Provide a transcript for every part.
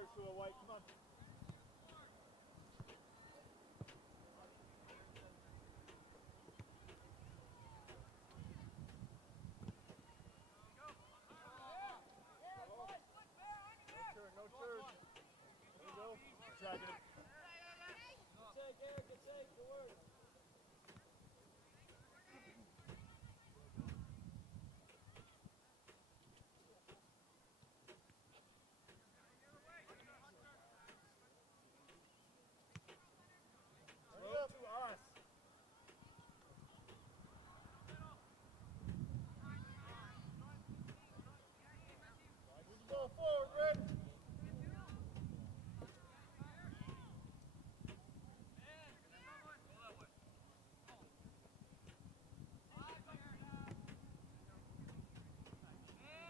to a white. Come on. No turn. There you go. Tagging it. Good take, Eric. Good take. Good work. Throw to us. Move the ball forward, Red.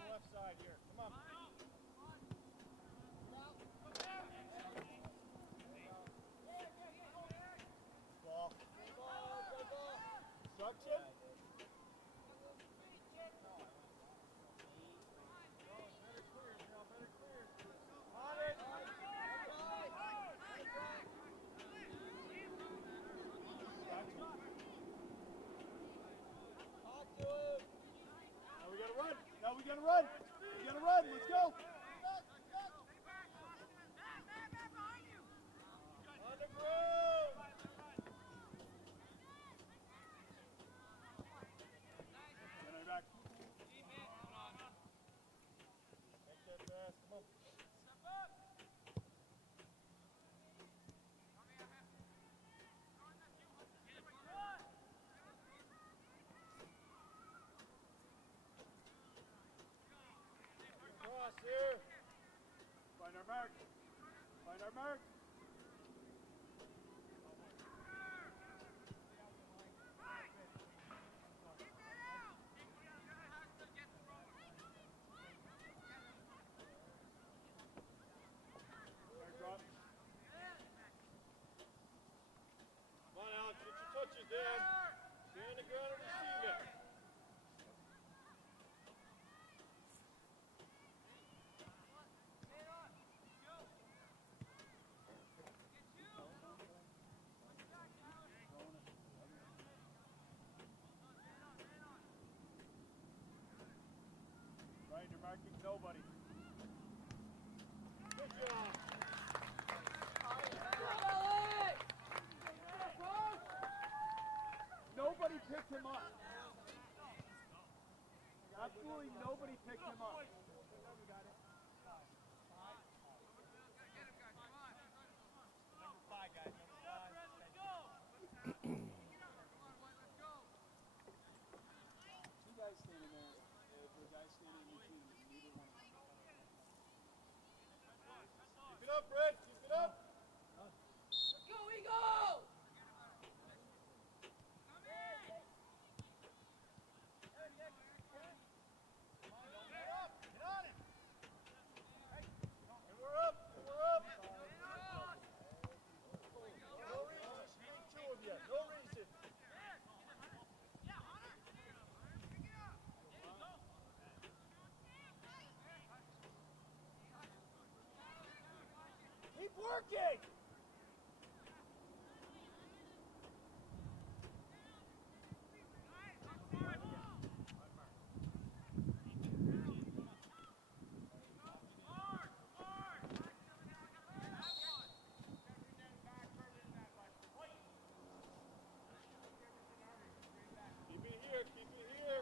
Left side here. Come on. Ball. Suction. Better clear, now. Better clear. On it. Now we gotta run. Now we gotta run. We gotta run. Let's go. On the ground. And back. Make that fast. Come on. Cross here. Find our mark. Find our mark. Come on, Alex. Get your touches, Dan. Stay on the ground and receive it. Right, you're marking nobody. Good job. Nobody picked him up. Absolutely nobody picked him up. Number 5, guys. Number 5. Two guys standing there. The guy standing in between. Neither one. Keep it up, Red. Keep it up. Let's go, Eagle! Keep working! Keep it here, keep it here.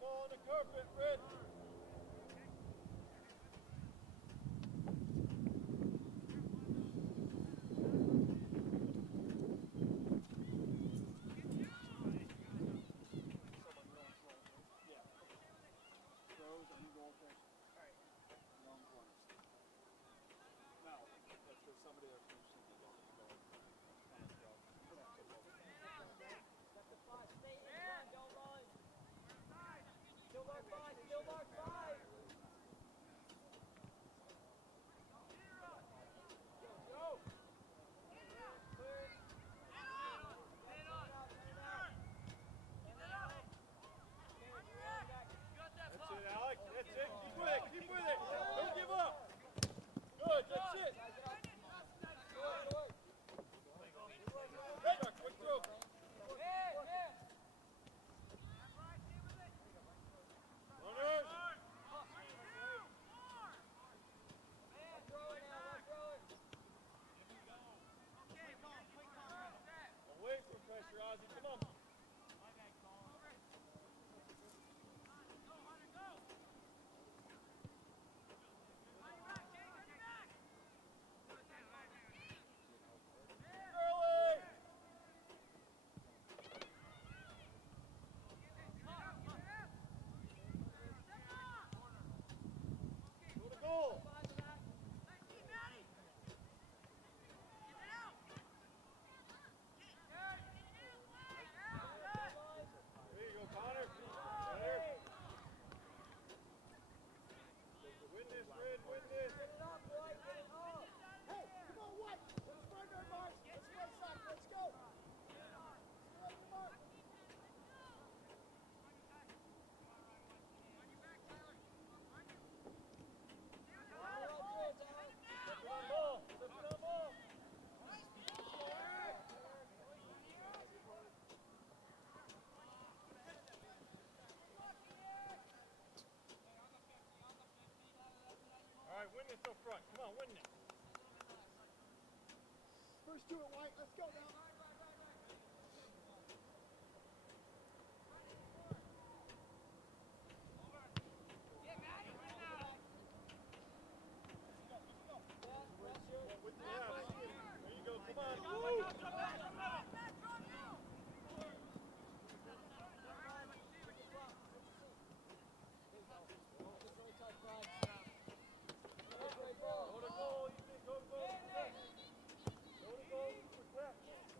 ball on the carpet, Red. Win this up front. Come on, win this. First to it, White. Let's go now. There you go. Come on. Woo! Go to goal, you think, go to goal. Go to goal, protect.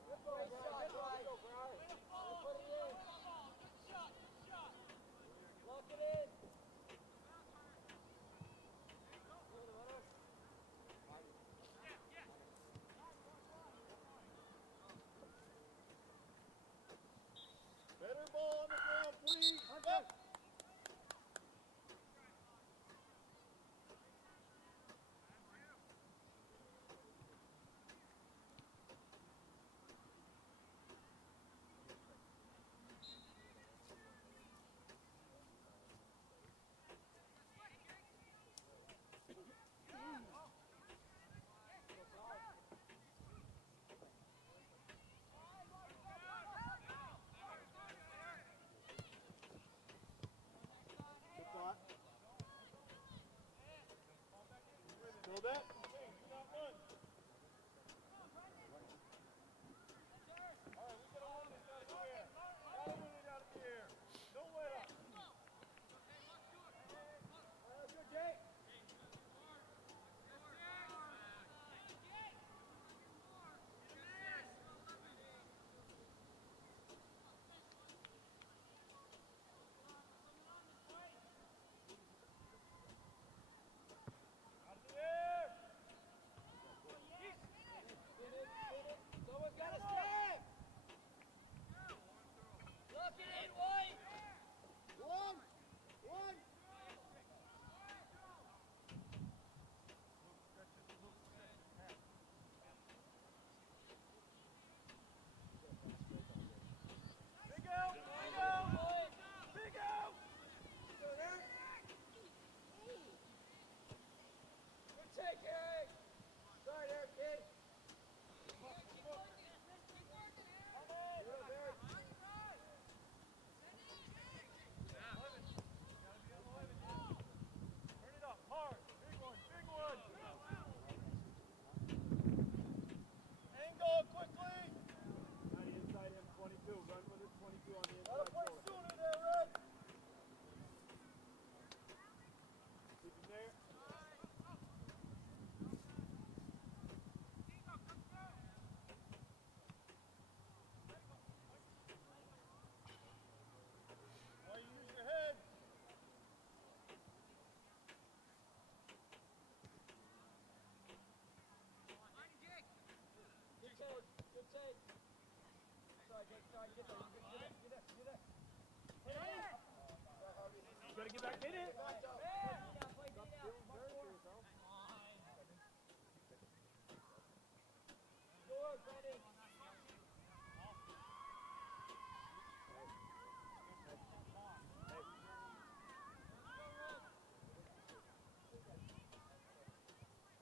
Gotta get back in it.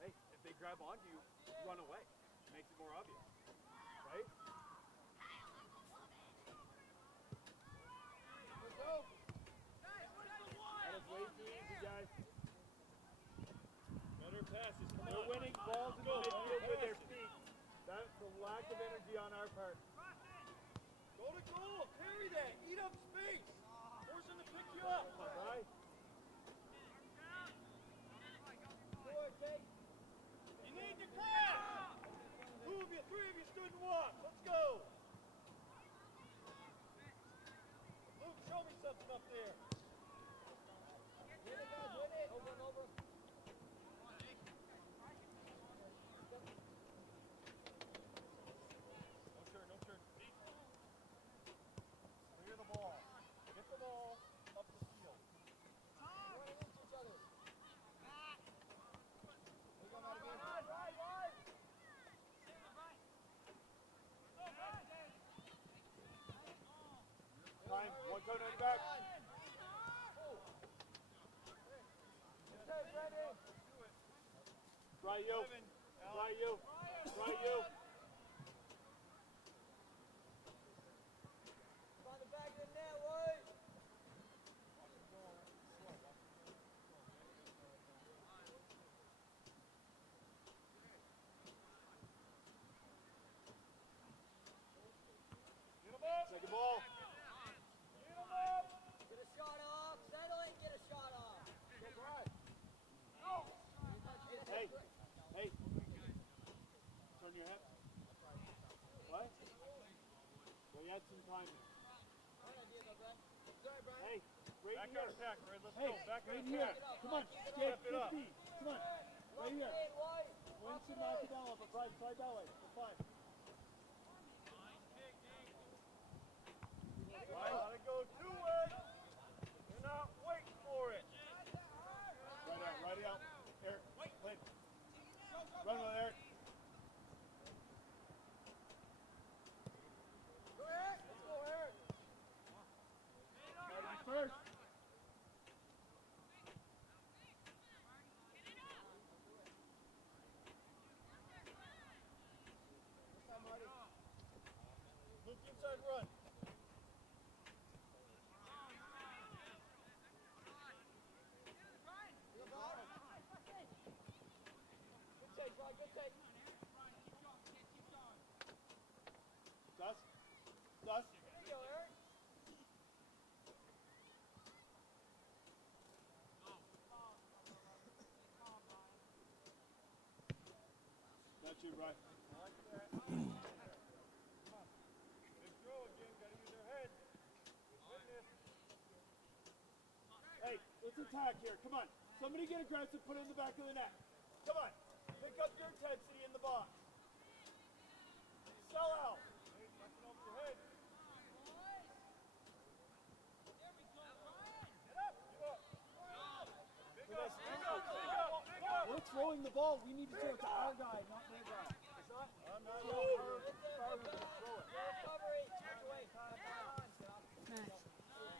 Hey, if they grab onto you, run away. Makes it more obvious, right? That is way too easy, guys. Better passes. Come They're on. winning balls in the midfield with their feet. That's the lack of energy on our part. Go to goal. Carry that. Eat up space. Force him to pick you up. Come on, right? You need to crash. 2 of you, 3 of you stood and walked. Let's go. Luke, show me something up there. Win it, guys, win it. Over and over. No turn. Clear the ball. Get the ball up the field. Run into each other. We go, Matt, again. Time. One cone on your back. Try you. Try you. Try you. Find the back of the net, White. Get him up. Second ball. Get him up. Get a shot off. Settle it, get a shot off. Hey. Hey. Turn your head. What? Well, you had some time. Good idea, though, Brad. Sorry, Brian. Hey, right Back here. on attack, Red. Let's Hey, go. Back on right here. attack. Come on. Step Get it up. 50. Come on. Right here. White. Winston Machiavelli, but try that way. We're fine. Gotta go to it. You're not waiting for it. Right out. Eric, play. Run with Eric. Go, Eric. Let's go, Eric. Gotta be first. Luke, inside run. Good take, Brian. Good take. Gus. There you go, Eric. Not you, Brian. I like that. Come on. Big throw again. Gotta use their head. Goodness. Hey, let's attack here. Come on. Somebody get aggressive, put it in the back of the net. Come on. Pick up your intensity in the box. Sell out. Hey, knocking off your head. Get up. Big up. We're throwing the ball. We need to throw it to our guy, not their guy. It's not. I'm not. Recovery. Back away.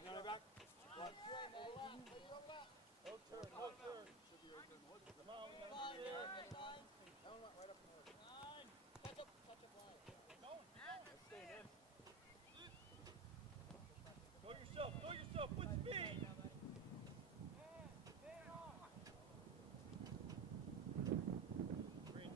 You know back? What? No turn. No turn. Come on. Come on, Eric. Get it on. Right up in there. Touch up line. Let's stay in. Go yourself. Go yourself. With speed. Green.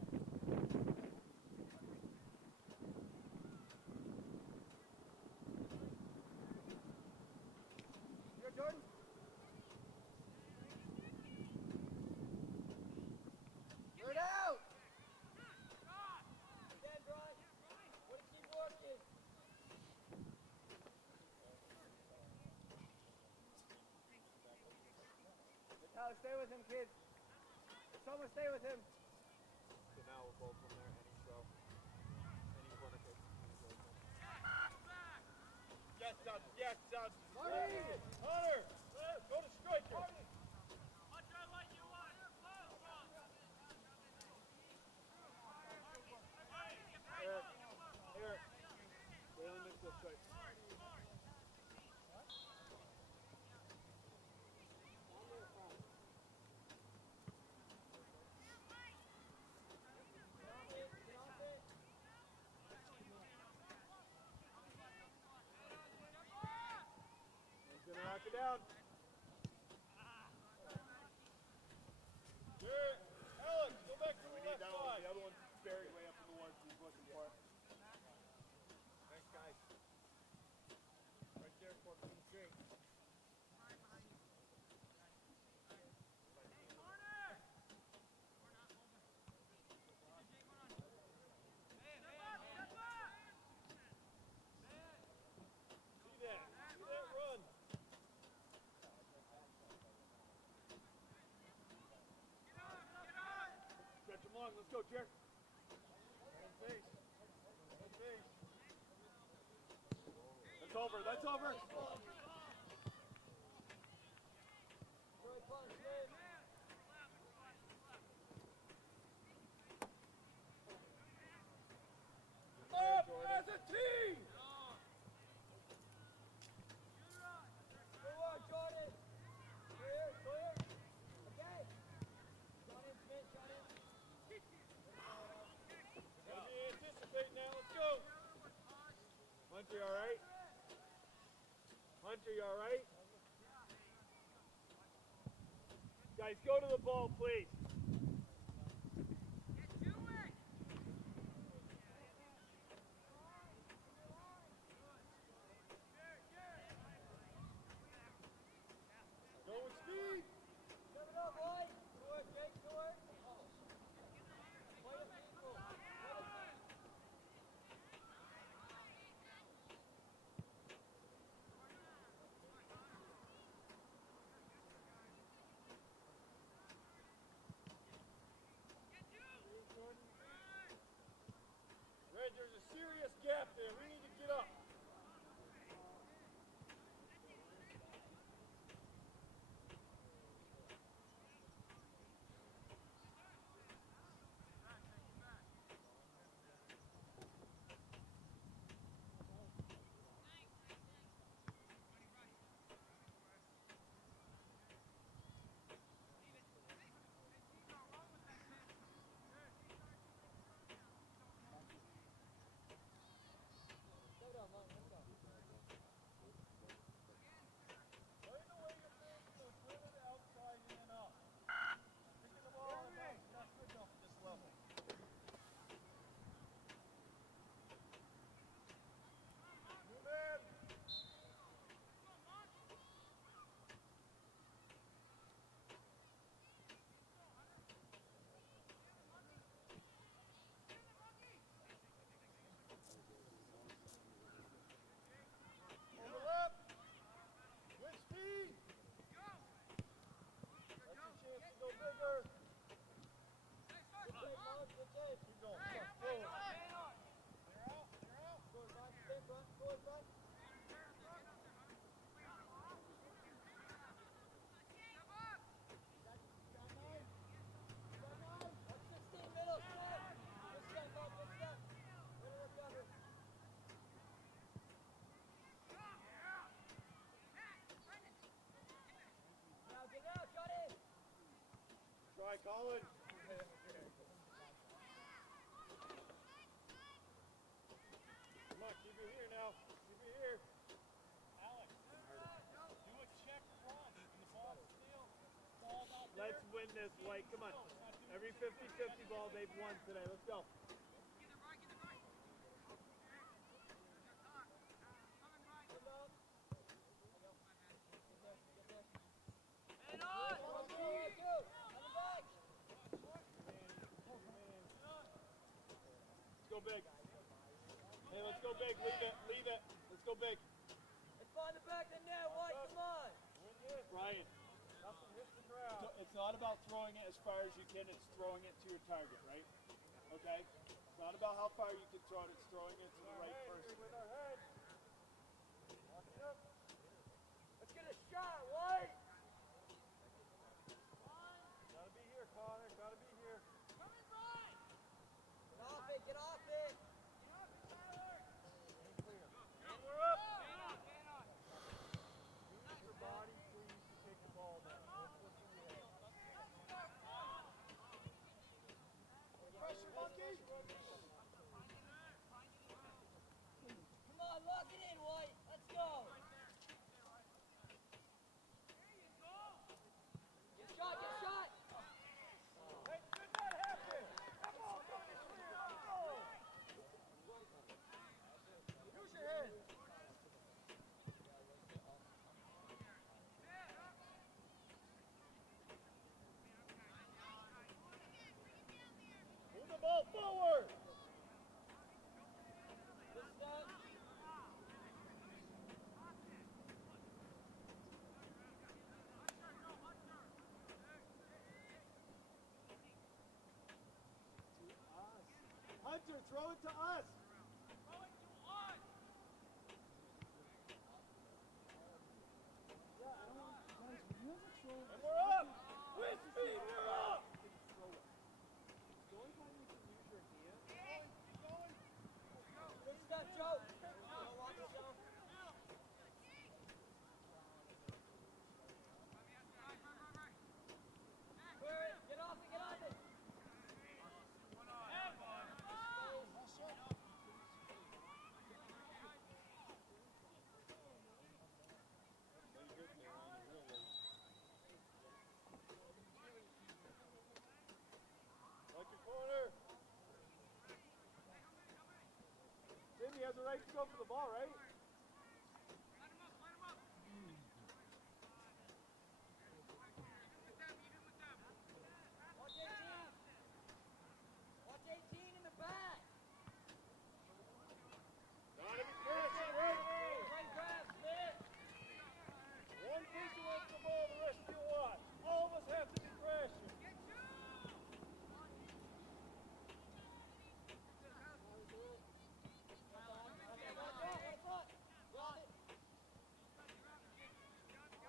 You're Jordan? You're out! Again, Brian. Way to keep working. Tyler, stay with him, kid. Someone stay with him. So now we'll go from there. Any throw. Any corner kick. Yes, Dubs. Yes, Dubs. Marty! Hunter. Go to striker. Eric. Wayland missed the strike. He's gonna knock it down. Good. Alex, go back to We the need left that one. side. The other one's buried way up in the woods. He's looking for it. Thanks, guys. Right there, 14-3. See that? See that run? Stretch him long. Let's go, Jer. One face. One face. That's over. That's over. Good punch, Dave. Up as a team! Good work, Jordan. Clear, clear. Okay. Shot in, Smith, shot in. Gotta be anticipating now. Let's go. Hunter, you all right? Hunter, you all right? Guys, go to the ball, please. Go with speed. Give it up, boy. Good work, Jake, good work. Play it peaceful. Play it peaceful. Red, there's a serious gap there. We need to get up. Go down, Mark, go down. Play the way you think, so turn it outside and then up. Picking the ball out, not good enough at this level. New man. Overlap. With speed. That's your chance to go bigger. Good tape, Mark, good tape. Keep going. Come on. Forward. Go front, stay front, go front. That's 16 middle, Smith. Good step, Mark, good step. Way to recover. Now get out, shot in. Try, Colin. Come on, keep it here now. Keep it here. Alex, do a check front and the ball still falls out there. Let's win this, White. Come on. Every 50-50 ball they've won today. Let's go. Come up. Get there. Man on! Come on, two. Coming back. Let's go big. Hey, let's go big. Leave it. Leave it. Let's go big. Let's find the back of the net, White, come on. Win this. Ryan, Nothing hits the ground. it's not about throwing it as far as you can. It's throwing it to your target, right? Okay? It's not about how far you can throw it. It's throwing it to the right person. With our head. Lock it up. Let's get a shot, White. forward. Good start. Hunter, throw it to us. And we're up. With speed, we're up. Good stuff, Joe. Don't walk us down. Clear it. Get off it. Get off it. Like your corner. Jimmy has the right to go for the ball, right? Watch 18. Watch 18 in the back. Gotta be crashing, right? Right grab, Smith. One person wants the ball, the rest of you watch. All of us have to be crashing.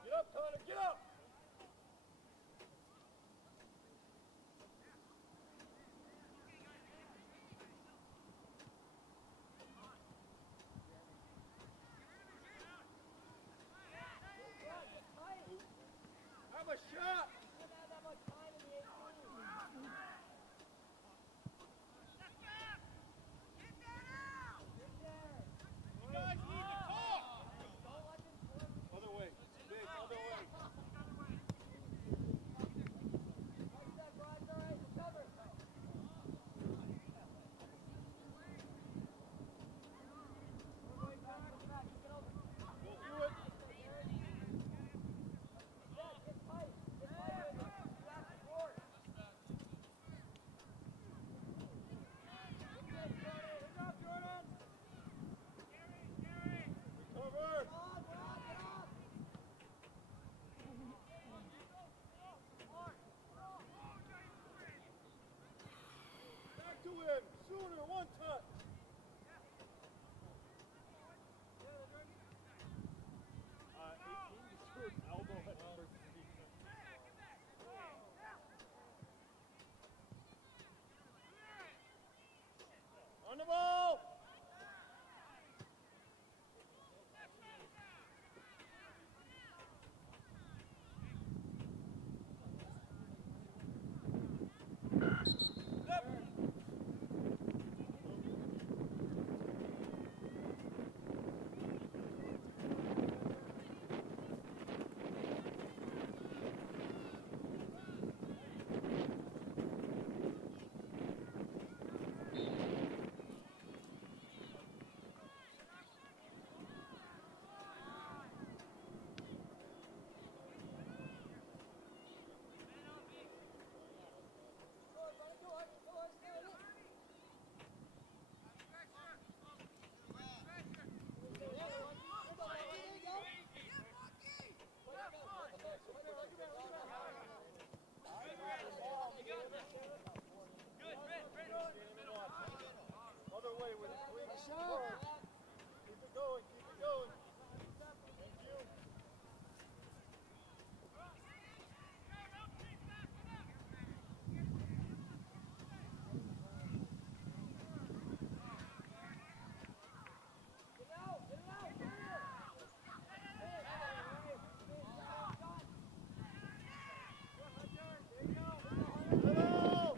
Get up, Connor, get up! Have a shot! You guys need to talk. Other way, big, other way. We'll do it. Recover! Back to him! Sooner, one touch! 18 to shoot, elbow at number 3. On the ball! Other way with it. Keep it going, keep it going. Thank you. Hello!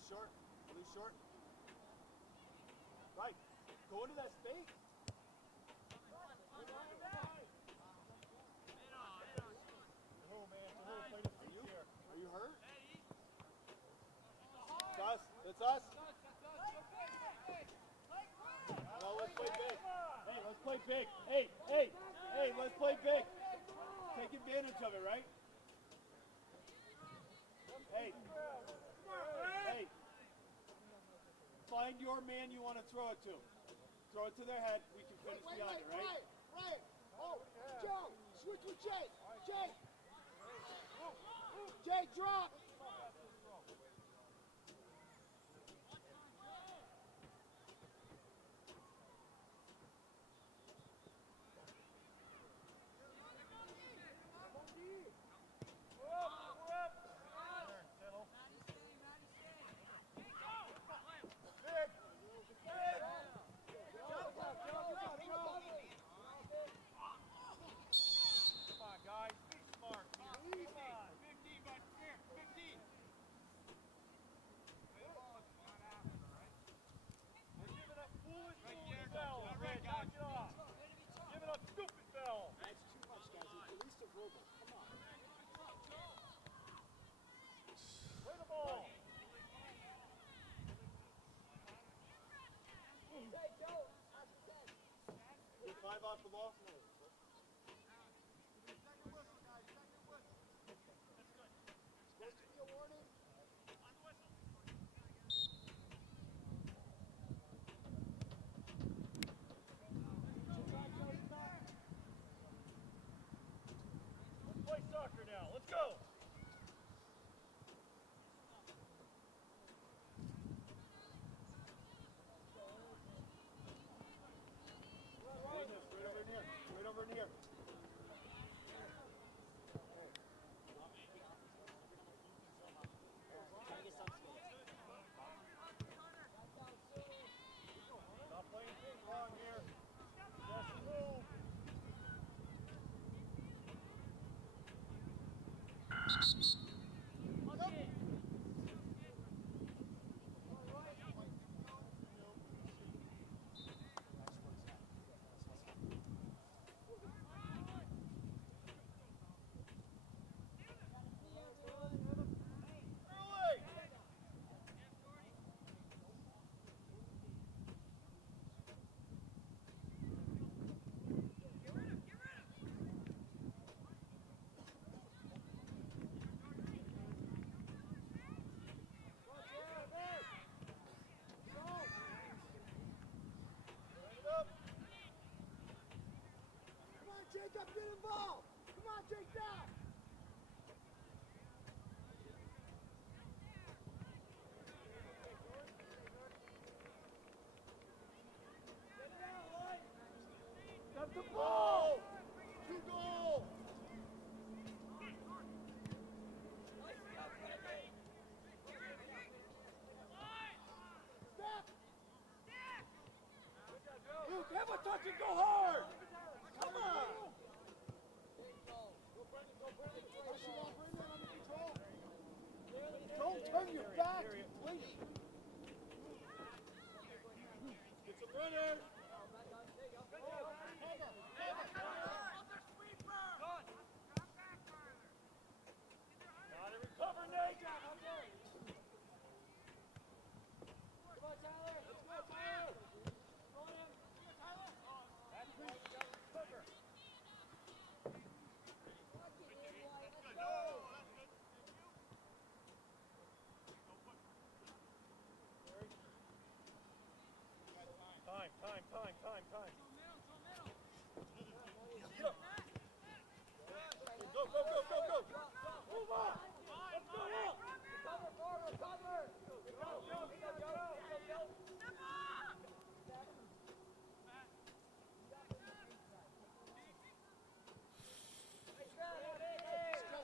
Release short. Release short. Right. Go into that space. Are you hurt? It's us. It's us. Well, let's play big. Hey, let's play big. Hey, let's play big. Take advantage of it, right? Hey. Find your man you want to throw it to. Throw it to their head. We can finish behind it, right? Right. Oh, Joe, switch with Jay. Jay. Jay, drop. Five off the ball. Supposed to be a warning. Let's play soccer now. Let's go. Right over near. Not playing ping pong here. Just move. Jacob, get involved! Come on, take that! That's the ball! 2 goals! Step! Luke, have a touch and go hard! Come on! Don't turn your back, please. Get some runners. Gotta recover, Nate. Come on, Tyler. Let's go, Tyler. Come on, him. That's why we gotta recover. Time. Get up. Go. Move on. Let's go up. Recover, forward, recover. Go.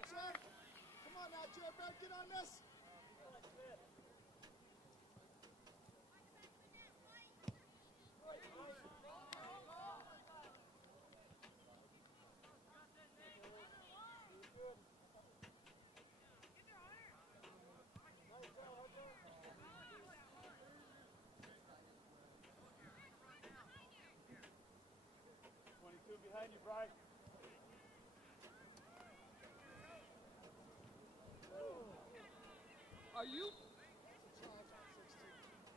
Stretch. Come on now, Joe, better get on this. Behind you, Bryce. Are you? That's a charge on 16.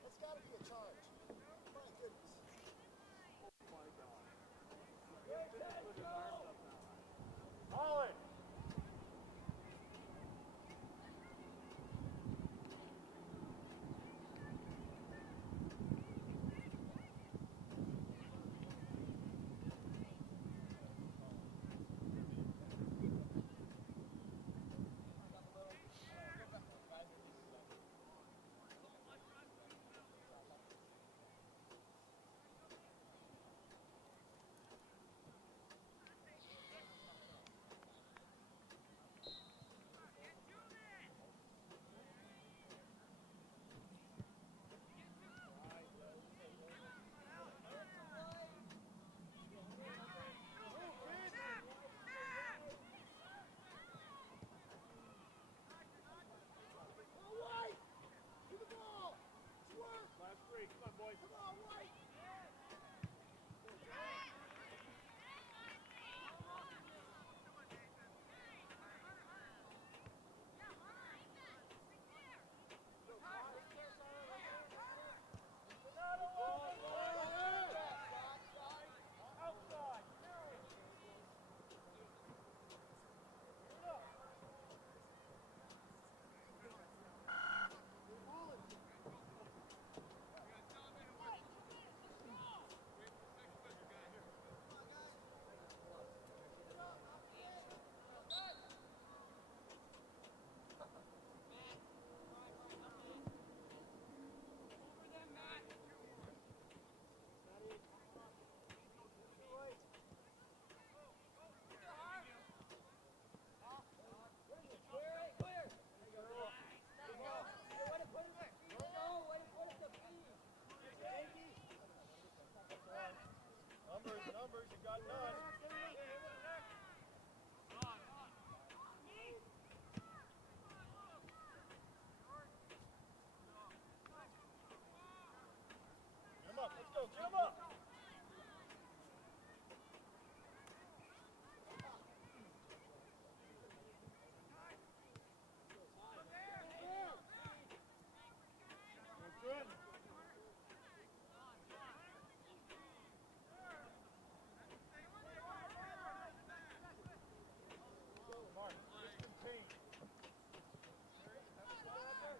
That's got to be a charge. My goodness. Oh my God. He has to put his arms up now. Holland. Last three. Come on, boys. Come on, White. Numbers, you got none. Get him up, let's go, get him up. Good. Mark, just contain. Get him up.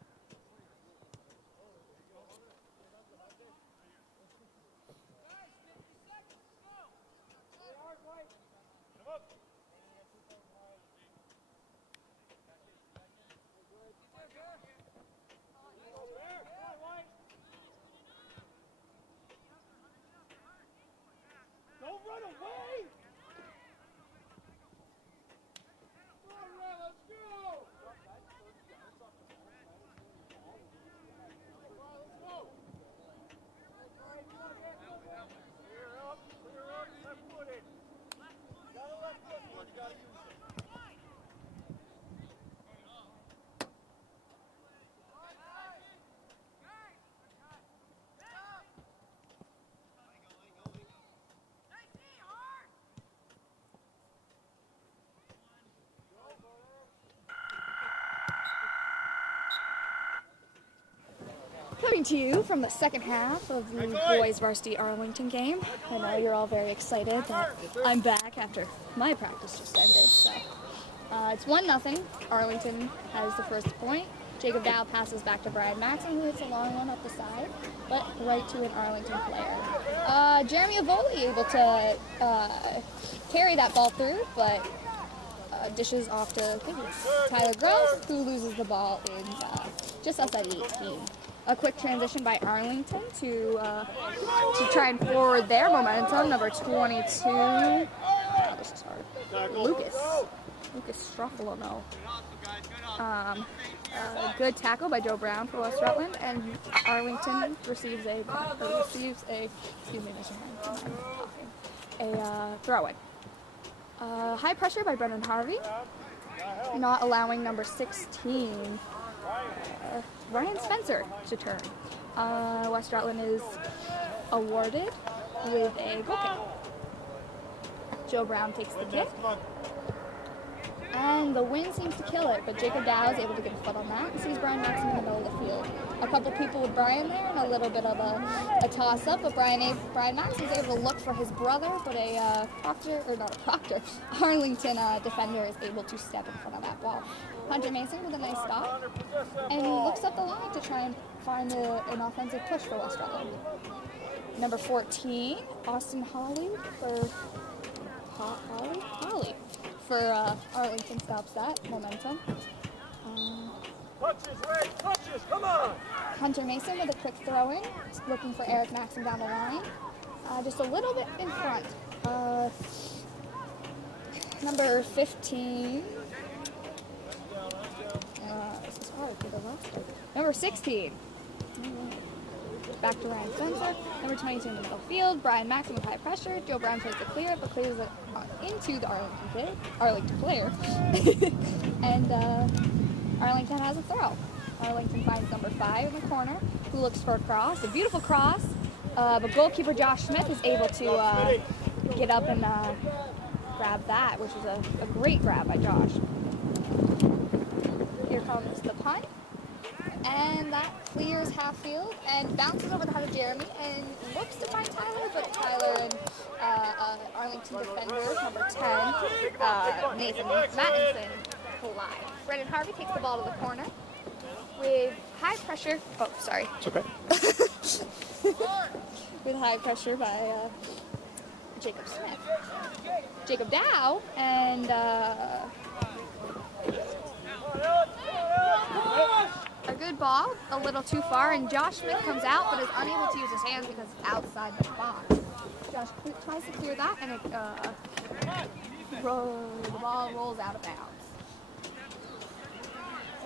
Don't run away! All right, let's go! Clear up, left footed. Got a left foot, you gotta use it. Coming to you from the second half of the boys varsity Arlington game. I know you're all very excited that I'm back after my practice just ended. So it's 1-0. Arlington has the first point. Jacob Dow passes back to Brian Maxson, who hits a long one up the side, but right to an Arlington player. Jeremy Avoli able to carry that ball through, but dishes off to, I think it's Tyler Gross, who loses the ball in just outside 18. A quick transition by Arlington to try and forward their momentum. Number 22, this is hard. Lucas Stroffolino. Good tackle by Joe Brown for West Rutland, and Arlington receives a throw-in. High pressure by Brendan Harvey, not allowing number 16, Ryan Spencer, to turn. West Rutland is awarded with a goal kick. Joe Brown takes the kick. And the wind seems to kill it, but Jacob Dow is able to get a foot on that and sees Brian Maxim in the middle of the field. A couple people with Brian there and a little bit of a toss-up, but Brian Maxim is able to look for his brother, but Arlington defender is able to step in front of that ball. Hunter Mason with a nice stop, and he looks up the line to try and find an offensive push for West Rutland. Number 14, Austin Holly for Arlington stops that momentum. Touches, Ray, touches, come on! Hunter Mason with a quick throw in, looking for Eric Maxim down the line. Just a little bit in front. Number 15. This is hard for the last one. Number 16. Back to Ryan Spencer. Number 22 in the middle field. Brian Maxim with high pressure. Joe Brown tries to clear it, but clears it into the Arlington player. And Arlington has a throw. Arlington finds number 5 in the corner, who looks for a cross. A beautiful cross. But goalkeeper Josh Smith is able to get up and grab that, which is a great grab by Josh. Here comes the punt. And that clears half field and bounces over the head of Jeremy and looks to find Tyler, but Tyler and Arlington defender, number 10, Nathan Mattinson, collide. Brendan Harvey takes the ball to the corner with high pressure. Oh, sorry. It's okay. With high pressure by Jacob Smith. Jacob Dow and a good ball, a little too far, and Josh Smith comes out but is unable to use his hands because it's outside the box. Josh tries to clear that, and the ball rolls out of bounds.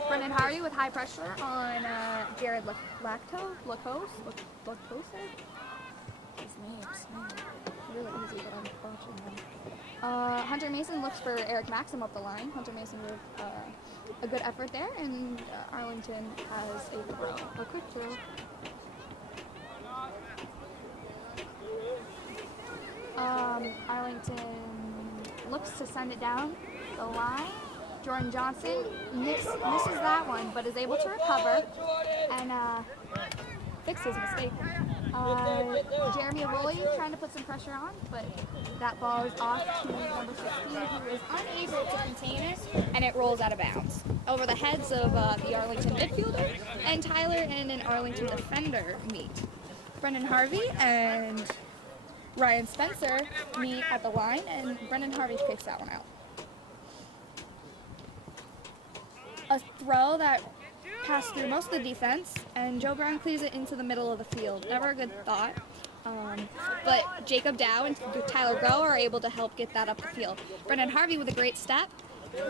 Brendan Hardy with high pressure on Jared Lacose. His name's really easy, but I'm watching them. Hunter Mason looks for Eric Maxim up the line. Hunter Mason with a good effort there, and Arlington has a quick throw. Arlington looks to send it down the line. Jordan Johnson misses that one, but is able to recover and fix his mistake. Jeremy Awoli trying to put some pressure on, but that ball is off to number 16, who is unable to contain it, and it rolls out of bounds over the heads of the Arlington midfielder, and Tyler and an Arlington defender meet. Brendan Harvey and Ryan Spencer meet at the line, and Brendan Harvey kicks that one out. A throw that passed through most of the defense, and Joe Brown clears it into the middle of the field. Never a good thought. But Jacob Dow and Tyler Groh are able to help get that up the field. Brendan Harvey with a great step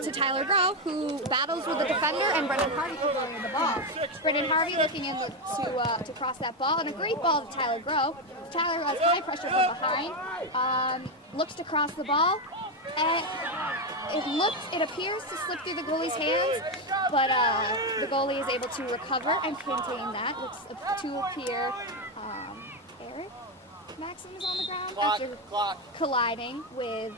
to Tyler Groh, who battles with the defender, and Brendan Harvey controlling the ball. Brendan Harvey looking in to cross that ball, and a great ball to Tyler Groh. Tyler has high pressure from behind, looks to cross the ball, and it appears to slip through the goalie's hands, but the goalie is able to recover and contain that. Looks to appear Eric Maxim is on the ground after colliding with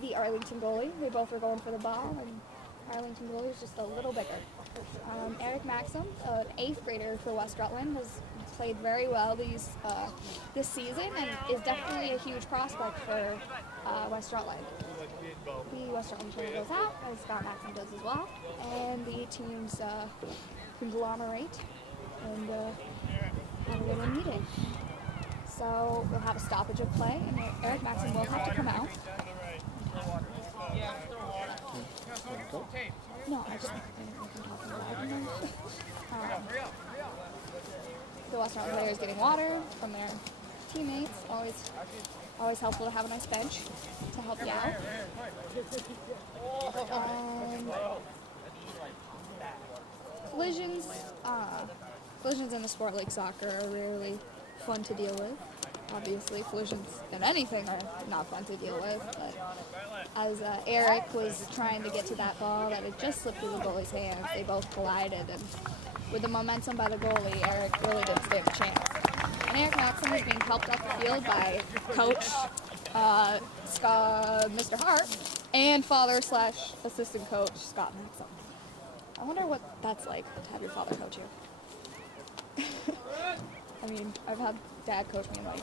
the Arlington goalie. They both were going for the ball, and Arlington goalie is just a little bigger. Eric Maxim, an 8th grader for West Rutland, has played very well this season and is definitely a huge prospect for West Rutland. The West Rutland player goes out, as Scott Maxim does as well, and the teams conglomerate and have a little meeting. So we'll have a stoppage of play, and Eric Maxim will have to come out. No, I just the West Rutland players getting water from their teammates. Always helpful to have a nice bench to help you out. Collisions in the sport like soccer are rarely fun to deal with. Obviously, collisions in anything are not fun to deal with, but as Eric was trying to get to that ball that had just slipped through the goalie's hands, they both collided, and with the momentum by the goalie, Eric really didn't stand a chance. And Eric Maxim is being helped off the field by coach Mr. Hart, and father/assistant coach Scott Maxim. I wonder what that's like to have your father coach you. I mean, I've had Dad coach me in like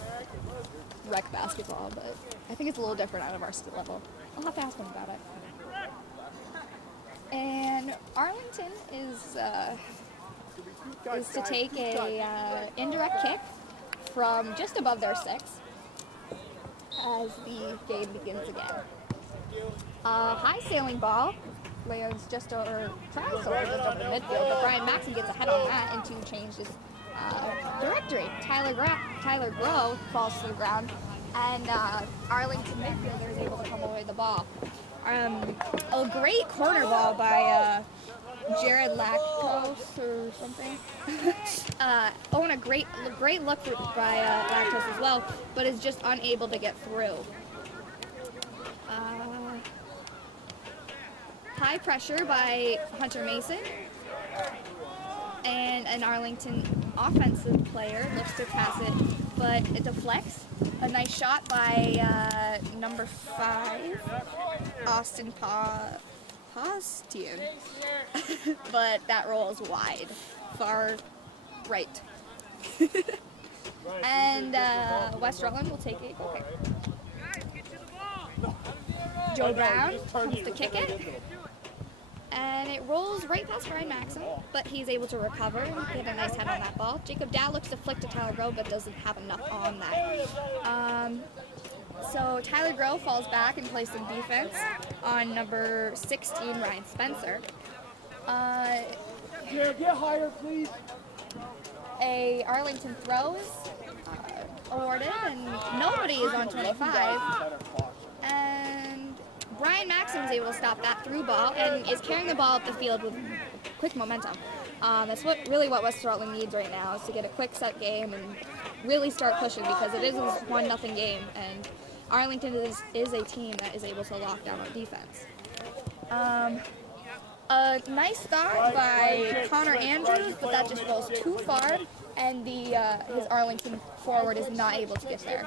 rec basketball, but I think it's a little different at a varsity level. I'll have to ask him about it. And Arlington is to take a indirect kick from just above their 6 as the game begins again. High sailing ball lands just over, tries to land just over the midfield, but Brian Maxon gets ahead on that and to change his directory. Tyler Groh falls to the ground, and Arlington midfielder is able to come away with the ball. A great corner ball by Jared Lactose or something. And a great look by Lactose as well, but is just unable to get through. High pressure by Hunter Mason, and an Arlington offensive player looks to pass it, but it deflects. A nice shot by number 5, Austin Postian, but that rolls wide, far right. And West Rutland will take a goal kick. Joe Brown comes to kick it, and it rolls right past Brian Maxim, but he's able to recover and get a nice head on that ball. Jacob Dow looks to flick to Tyler Groh, but doesn't have enough on that. So Tyler Groh falls back and plays some defense on number 16, Ryan Spencer. Get higher, please. A Arlington throw is awarded, and nobody is on 25. And Brian Maxim is able to stop that through ball and is carrying the ball up the field with quick momentum. That's really what West Rutland needs right now, is to get a quick set game and really start pushing, because it is a 1-0 game, and Arlington is a team that is able to lock down on defense. A nice stop by Connor Andrews, but that just rolls too far, and his Arlington forward is not able to get there.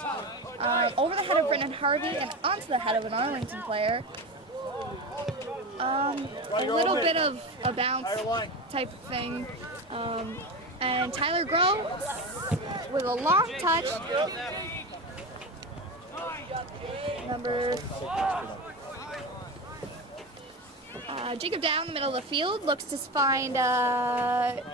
Over the head of Brendan Harvey and onto the head of an Arlington player. A little bit of a bounce type thing. And Tyler Groh with a long touch. Jacob Dow in the middle of the field looks to find Zach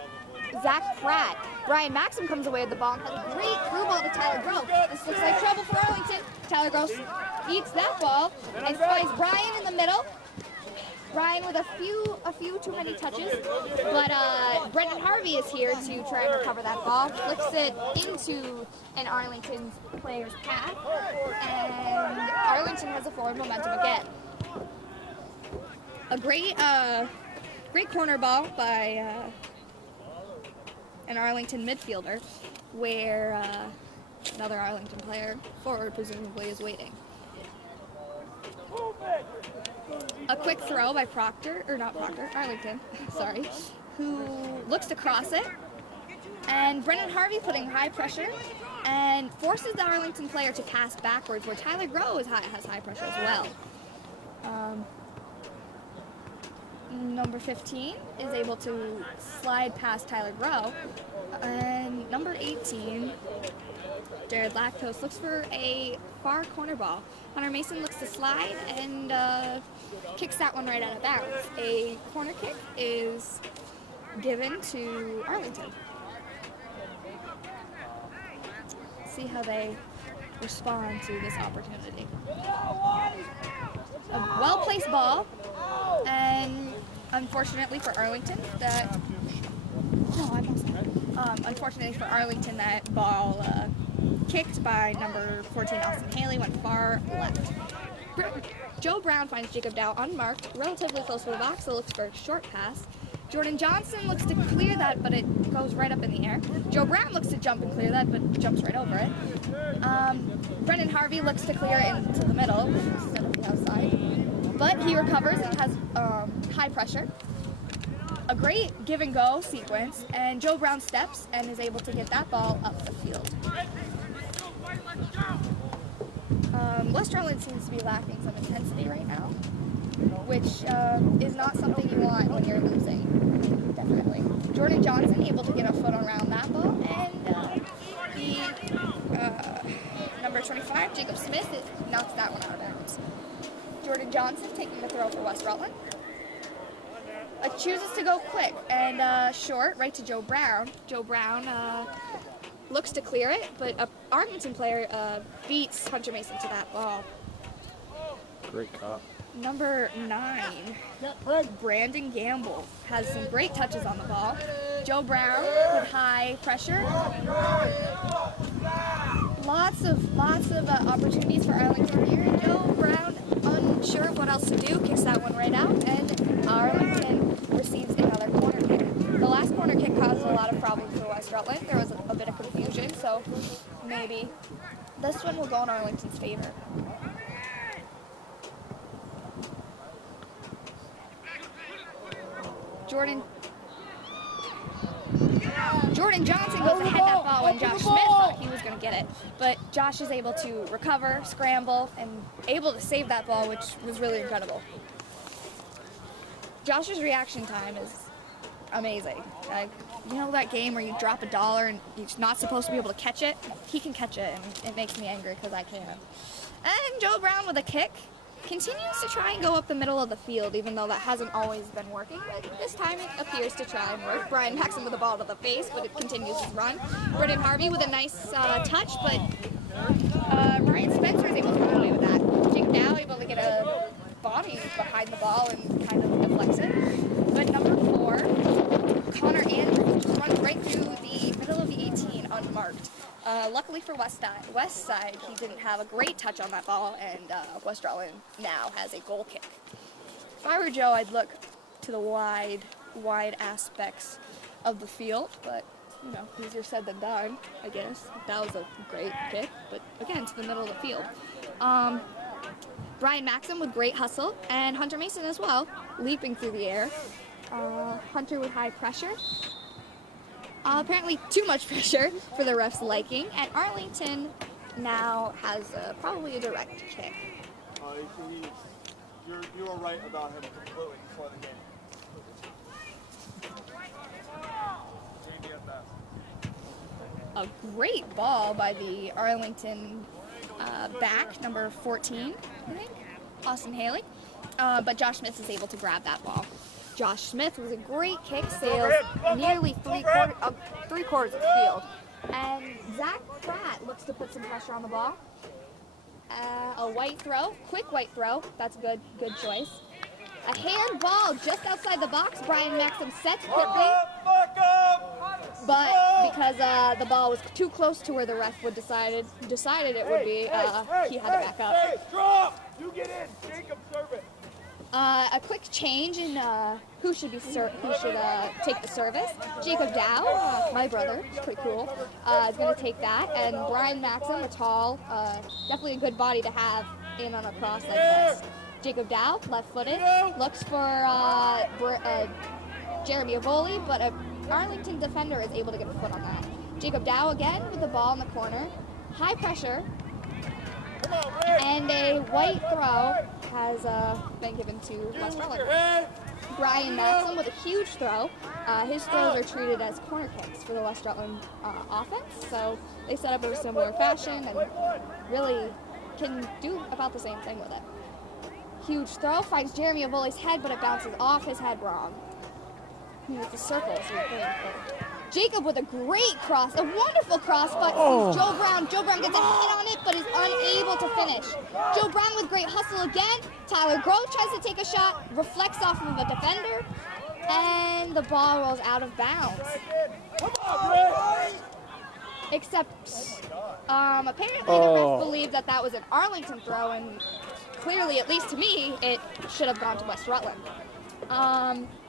Pratt. Brian Maxim comes away with the ball and has a great through ball to Tyler Groh. This looks like trouble for Arlington. Tyler Groh eats that ball and finds Brian in the middle. Brian with a few too many touches, but Brendan Harvey is here to try and recover that ball. Flicks it into an Arlington player's path, and Arlington has a forward momentum again. A great corner ball by an Arlington midfielder, where another Arlington player, forward presumably, is waiting. A quick throw by Arlington, sorry, who looks to cross it, and Brendan Harvey putting high pressure and forces the Arlington player to pass backwards, where Tyler Groh has high pressure as well. Number 15 is able to slide past Tyler Groh, and number 18, Jared Lactose, looks for a far corner ball. Hunter Mason looks to slide and kicks that one right out of bounds. A corner kick is given to Arlington. See how they respond to this opportunity. A well-placed ball, and unfortunately for Arlington, that ball kicked by number 14, Austin Haley, went far left. Joe Brown finds Jacob Dow unmarked, relatively close to the box, so looks for a short pass. Jordan Johnson looks to clear that, but it goes right up in the air. Joe Brown looks to jump and clear that, but jumps right over it. Brendan Harvey looks to clear it into the middle instead of the outside, but he recovers and has high pressure. A great give and go sequence, and Joe Brown steps and is able to get that ball up the field. West Rutland seems to be lacking some intensity right now, which is not something you want when you're losing, definitely. Jordan Johnson able to get a foot around that ball, and number 25, Jacob Smith, knocks that one out of bounds. Jordan Johnson taking the throw for West Rutland. Chooses to go quick and short, right to Joe Brown. Joe Brown looks to clear it, but an Arlington player beats Hunter Mason to that ball. Great cop. Number 9, Brandon Gamble, has some great touches on the ball. Joe Brown with high pressure. Lots of opportunities for Arlington here. Joe Brown, unsure of what else to do, kicks that one right out, and Arlington receives another corner kick. The last corner kick caused a lot of problems for West Rutland. There was a bit of confusion, so maybe this one will go in Arlington's favor. Jordan Johnson goes ahead that ball when Josh Smith thought he was going to get it. But Josh is able to recover, scramble, and able to save that ball, which was really incredible. Josh's reaction time is amazing. You know that game where you drop $1 and you're not supposed to be able to catch it? He can catch it, and it makes me angry because I can't. And Joe Brown with a kick continues to try and go up the middle of the field, even though that hasn't always been working. But this time it appears to try and work. Brian Maxim with the ball to the face, but it continues his run. Brendan Harvey with a nice touch, but Ryan Spencer is able to get away with that. Jake Dow able to get a body behind the ball and kind of deflects it. But number 4, Connor Andrews just runs right through the middle of the 18 unmarked. Luckily for West Side, he didn't have a great touch on that ball, and West Rutland now has a goal kick. If I were Joe, I'd look to the wide aspects of the field, but, you know, easier said than done, I guess. That was a great kick, but again, to the middle of the field. Brian Maxim with great hustle, and Hunter Mason as well, leaping through the air. Hunter with high pressure. Apparently too much pressure for the ref's liking, and Arlington now has probably a direct kick. You were right about him completely before the game. A great ball by the Arlington back, number 14, I think, Austin Haley. But Josh Smith is able to grab that ball. Josh Smith with a great kick, sails nearly three-quarters of the field. And Zach Pratt looks to put some pressure on the ball. A white throw, quick white throw. That's a good choice. A hand ball just outside the box. Brian Maxim sets quickly. But because the ball was too close to where the ref would decided it would be, he had to back up. Hey, drop! You get in. Jacob, serve it. A quick change in who should take the service. Jacob Dow, my brother, pretty cool, is going to take that. And Brian Maxim, a tall, definitely a good body to have in on a cross like this. Jacob Dow, left-footed, looks for Jeremy Avoli, but an Arlington defender is able to get a foot on that. Jacob Dow again with the ball in the corner. High pressure. And a white throw has been given to West Rutland. Brian Maxim with a huge throw. His throws are treated as corner kicks for the West Rutland offense, so they set up in a similar fashion and really can do about the same thing with it. Huge throw, finds Jeremy Avoli's head, but it bounces off his head wrong. He with the circles. Jacob with a great cross, a wonderful cross, but sees Joe Brown. Joe Brown gets a hit on it, but is unable to finish. Joe Brown with great hustle again. Tyler Grove tries to take a shot, reflects off of a defender, and the ball rolls out of bounds. Except, apparently the ref believed that was an Arlington throw, and clearly, at least to me, it should have gone to West Rutland.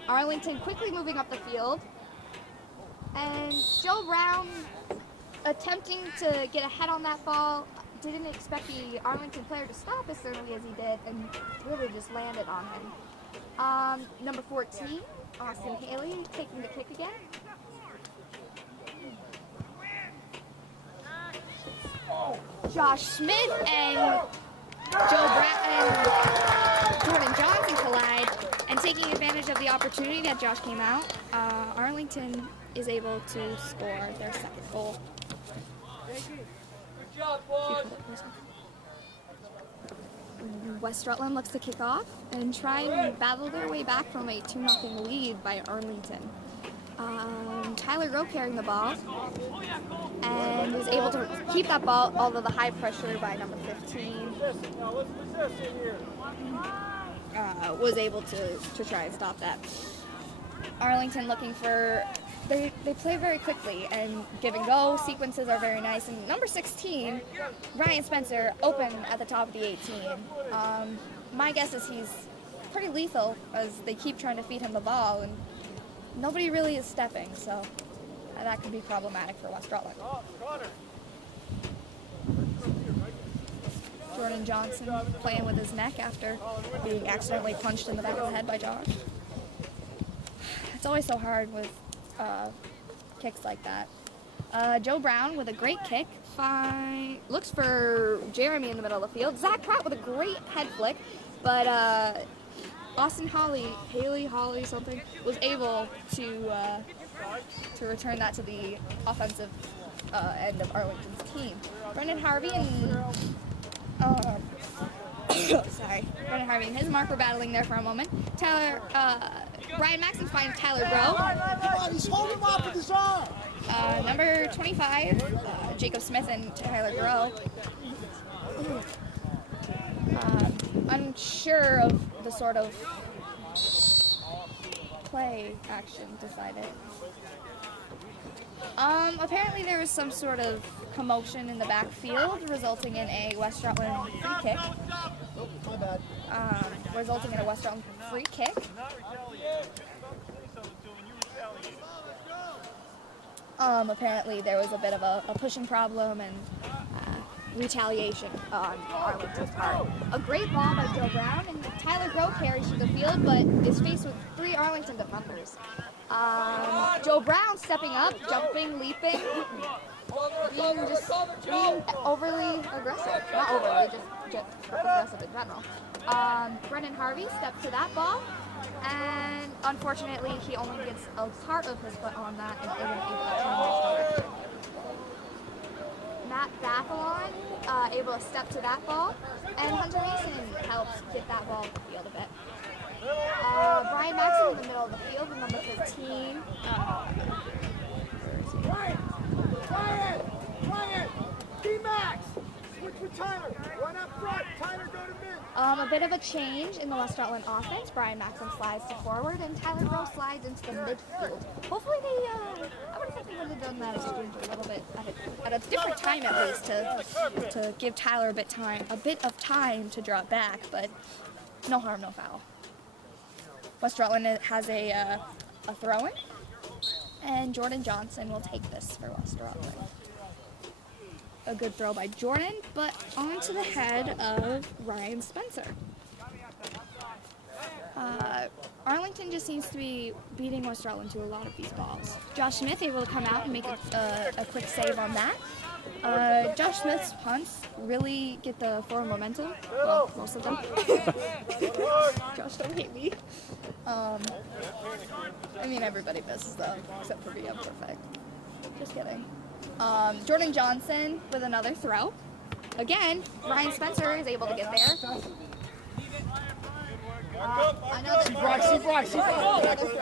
Arlington quickly moving up the field. And Joe Brown attempting to get a head on that ball, didn't expect the Arlington player to stop as certainly as he did, and really just landed on him. Number 14, Austin Haley, taking the kick again. Josh Smith and Joe Brett and Jordan Johnson collide, and taking advantage of the opportunity that Josh came out, Arlington is able to score their second goal. Good job, boys. West Rutland looks to kick off and try and battle their way back from a 2-0 lead by Arlington. Tyler Rowe carrying the ball and is able to keep that ball, although the high pressure by number 15 was able to try and stop that. Arlington looking for, they play very quickly, and give and go sequences are very nice. And number 16, Ryan Spencer, open at the top of the 18. My guess is he's pretty lethal, as they keep trying to feed him the ball, and nobody really is stepping, so that could be problematic for West Rutland. Jordan Johnson playing with his neck after being accidentally punched in the back of the head by Josh. It's always so hard with kicks like that. Joe Brown with a great kick. Looks for Jeremy in the middle of the field. Zach Pratt with a great head flick, but Austin Haley something, was able to return that to the offensive end of Arlington's team. Brendan Harvey and Brendan Harvey and his mark were battling there for a moment. Brian Maxson finds Tyler Rowe. Come on, he's holding him off with his arm. Number 25, Jacob Smith and Tyler Rowe. Unsure of the sort of play action decided. Apparently there was some sort of commotion in the backfield, resulting in a West Rutland free kick. Oh, my bad. Resulting in a West Rutland free kick. Apparently there was a bit of a pushing problem and retaliation on Arlington's part. A great ball by Joe Brown, and Tyler Grove carries through the field, but is faced with 3 Arlington defenders. Joe Brown stepping up, jumping, leaping, being overly aggressive. Not overly, just aggressive in general. Brendan Harvey steps to that ball, and unfortunately he only gets a part of his foot on that and isn't able to change his direction. Matt Bathalon able to step to that ball, and Hunter Mason helps get that ball off the field a bit. Brian Maxson in the middle of the field with number 15. Ryan! D-Max! Switch with Tyler. Run up front. Tyler, go to mid. A bit of a change in the West Rutland offense. Brian Maxson slides to forward, and Tyler Grove slides into the midfield. Hopefully they, I would have thought they would have done that exchange a little bit at a different time at least to give Tyler a bit of time to draw back, but no harm, no foul. West Rutland has a throw-in, and Jordan Johnson will take this for West Rutland. A good throw by Jordan, but onto the head of Ryan Spencer. Arlington just seems to be beating West Rutland to a lot of these balls. Josh Smith able to come out and make a quick save on that. Josh Smith's punts really get the forward momentum. Well, most of them. Josh, don't hate me. I mean, everybody misses them, except for me. I'm perfect. Just kidding. Jordan Johnson with another throw. Again, Ryan Spencer is able to get there. Another throw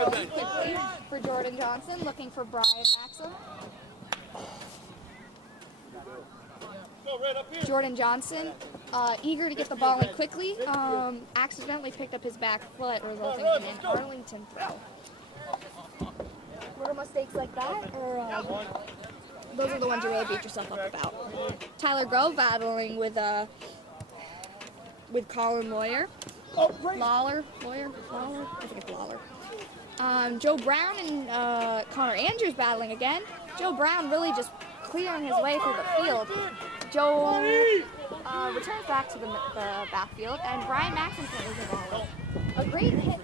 quickly for Jordan Johnson, looking for Brian Maxson. Jordan Johnson, eager to get the ball in quickly, accidentally picked up his back foot, resulting in an Arlington throw. Little mistakes like that, or those are the ones you really beat yourself up about. Tyler Grove battling with Colin Lawler, I think it's Lawler. Joe Brown and Connor Andrews battling again. Joe Brown really just clearing his way through the field. Joe returns back to the backfield, and Brian Maxson plays the ball. A great hit,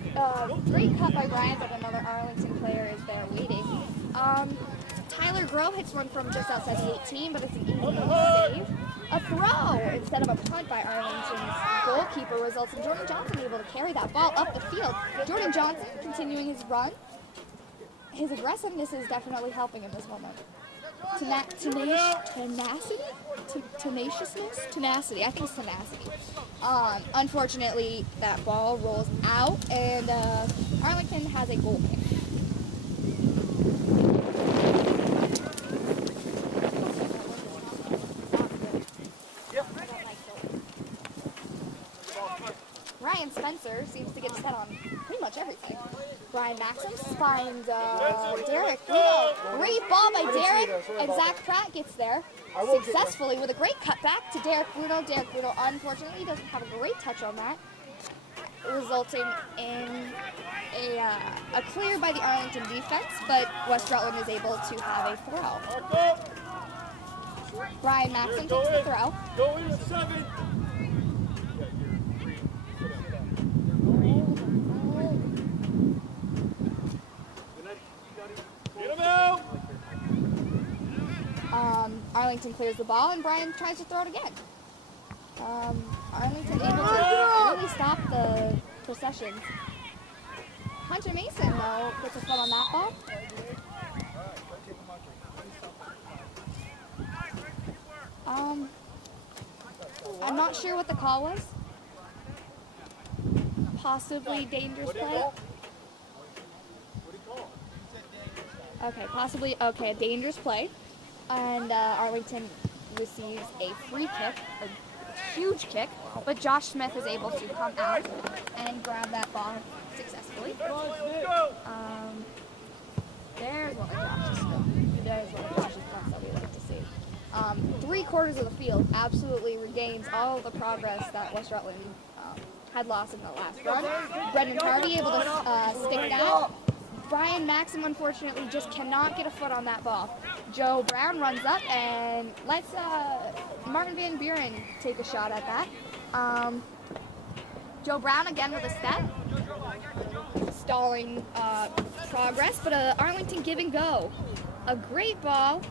great cut by Brian, but another Arlington player is there waiting. Tyler Grove hits one from just outside the 18, but it's an easy save. A throw instead of a punt by Arlington's goalkeeper results in Jordan Johnson able to carry that ball up the field. Jordan Johnson continuing his run. His aggressiveness is definitely helping in this moment. Tenacity. I think it's tenacity. Unfortunately, that ball rolls out, and Arlington has a goal kick. Ryan Spencer seems to get set on pretty much everything. Brian Maxim finds Derek. Great ball by Derek, and Zach Pratt gets there successfully with a great cutback to Derek Bruno. Derek Bruno unfortunately doesn't have a great touch on that, resulting in a clear by the Arlington defense, but West Rutland is able to have a throw. Brian Maxim takes the throw. Go in with 7. Arlington clears the ball, and Brian tries to throw it again. Arlington able to really stop the procession. Hunter Mason, though, gets a foot on that ball. I'm not sure what the call was. Possibly dangerous play. Okay, possibly, okay, dangerous play. And Arlington receives a free kick, a huge kick, but Josh Smith is able to come out and grab that ball successfully. There's one of Josh's punts that we like to see. 3/4 of the field absolutely regains all of the progress that West Rutland had lost in the last run. Brendan Harvey able to stick that. Brian Maxim, unfortunately, just cannot get a foot on that ball. Joe Brown runs up and lets Martin Van Buren take a shot at that. Joe Brown again with a step. Stalling progress, but Arlington give and go. A great ball,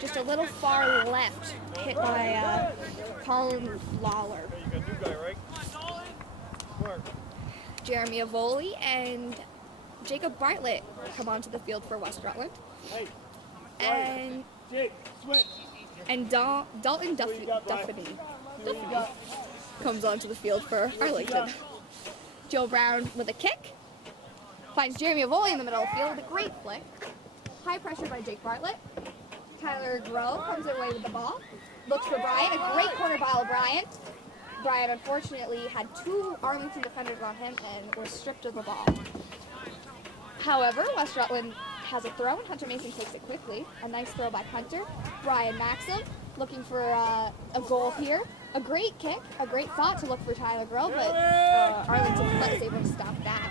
just a little far left, hit by Colin Lawler. Jeremy Avoli and Jacob Bartlett come onto the field for West Rutland. And Dalton Duffy comes onto the field for Arlington. Joe Brown with a kick. Finds Jeremy Avoli in the middle of the field with a great flick. High pressure by Jake Bartlett. Tyler Groh comes away with the ball. Looks for Brian. A great corner ball of Brian. Brian unfortunately had 2 Arlington defenders on him and was stripped of the ball. However, West Rutland has a throw, and Hunter Mason takes it quickly. A nice throw by Hunter. Brian Maxim looking for a goal here. A great kick, a great thought to look for Tyler Groh, but Arlington is able to stop that.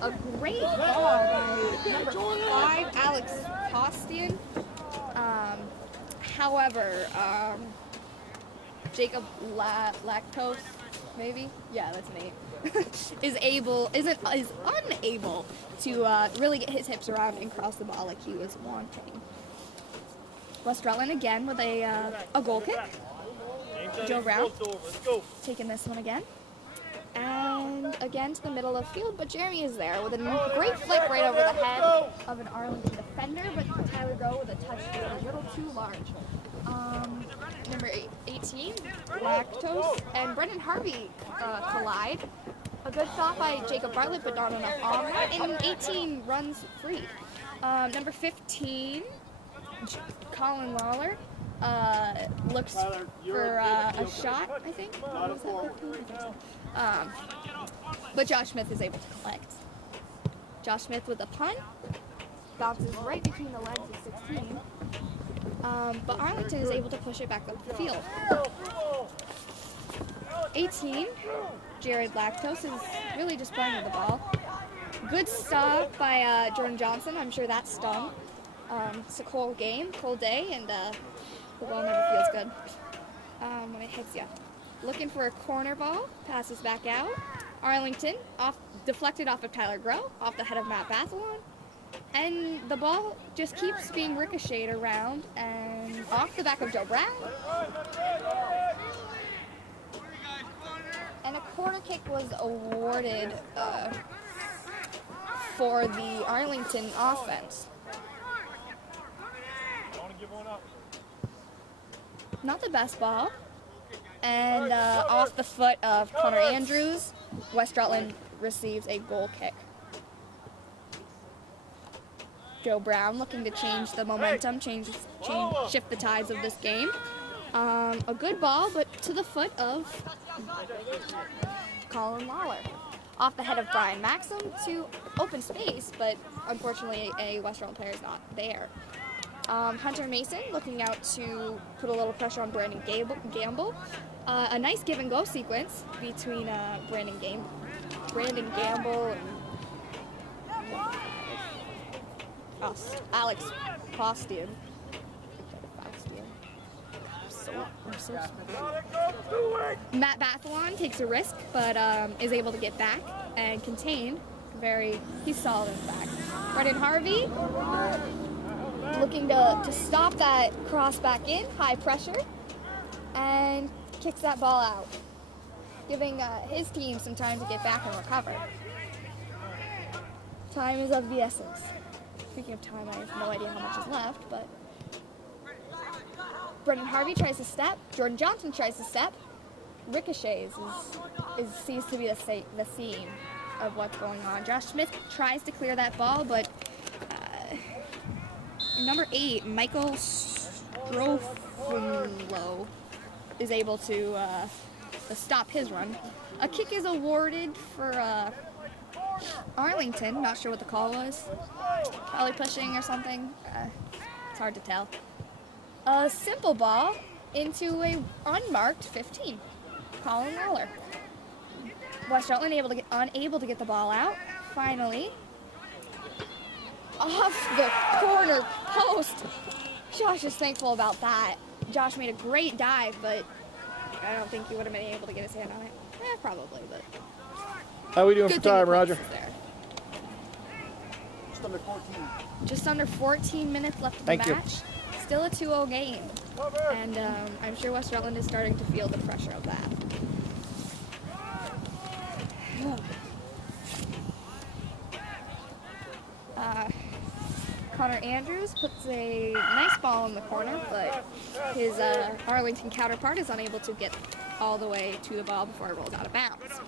A great ball by number 5, Alex Costian. However, Jacob Lactose, maybe? Yeah, that's an 8. is unable to really get his hips around and cross the ball like he was wanting. West Rutland again with a goal kick. Joe Brown taking this one again. And again to the middle of the field, but Jeremy is there with a great flick right over the head of an Arlington defender, but Tyler Groh with a touch that was a little too large. Number 18, Lactose, and Brendan Harvey collide. A good thought by Jacob Bartlett, but not enough on that. And 18 runs free. Number 15, Colin Lawler, looks for a shot, I think. But Josh Smith is able to collect. Josh Smith with a punt. Bounces right between the legs of 16. But Arlington is able to push it back up the field. 18, Jared Lactose is really just playing with the ball. Good stop by Jordan Johnson. I'm sure that stung. It's a cold game, cold day, and the ball never feels good when it hits you. Looking for a corner ball, passes back out. Arlington deflected off of Tyler Groh, off the head of Matt Bathalon. And the ball just keeps being ricocheted around and off the back of Joe Brown. And a corner kick was awarded for the Arlington offense. Not the best ball. And off the foot of Connor Andrews, West Rutland receives a goal kick. Joe Brown looking to change the momentum, shift the tides of this game. A good ball, but to the foot of Colin Lawler. Off the head of Brian Maxim to open space, but unfortunately a West Rutland player is not there. Hunter Mason looking out to put a little pressure on Brandon Gamble. A nice give and go sequence between Brandon Gamble and Alex Faustian. I'm so sorry. Matt Bathalon takes a risk, but is able to get back and contain. He's solid in the back. Brendan Harvey looking to stop that cross back in, high pressure, and kicks that ball out, giving his team some time to get back and recover. Time is of the essence. Speaking of time, I have no idea how much is left, but Brendan Harvey tries to step, Jordan Johnson tries to step, ricochets seems to be the theme of what's going on. Josh Smith tries to clear that ball, but number 8, Michael Strofinlow, is able to stop his run. A kick is awarded for Arlington. Not sure what the call was. Probably pushing or something. It's hard to tell. A simple ball into a unmarked 15. Colin Lawler. West Rutland unable to get the ball out. Finally, off the corner post. Josh is thankful about that. Josh made a great dive, but I don't think he would have been able to get his hand on it. Probably, but. How are we doing for time, Roger? Just under 14. Just under 14 minutes left in the match. Still a 2-0 game. And I'm sure West Rutland is starting to feel the pressure of that. Connor Andrews puts a nice ball in the corner, but his Arlington counterpart is unable to get all the way to the ball before it rolls out of bounds.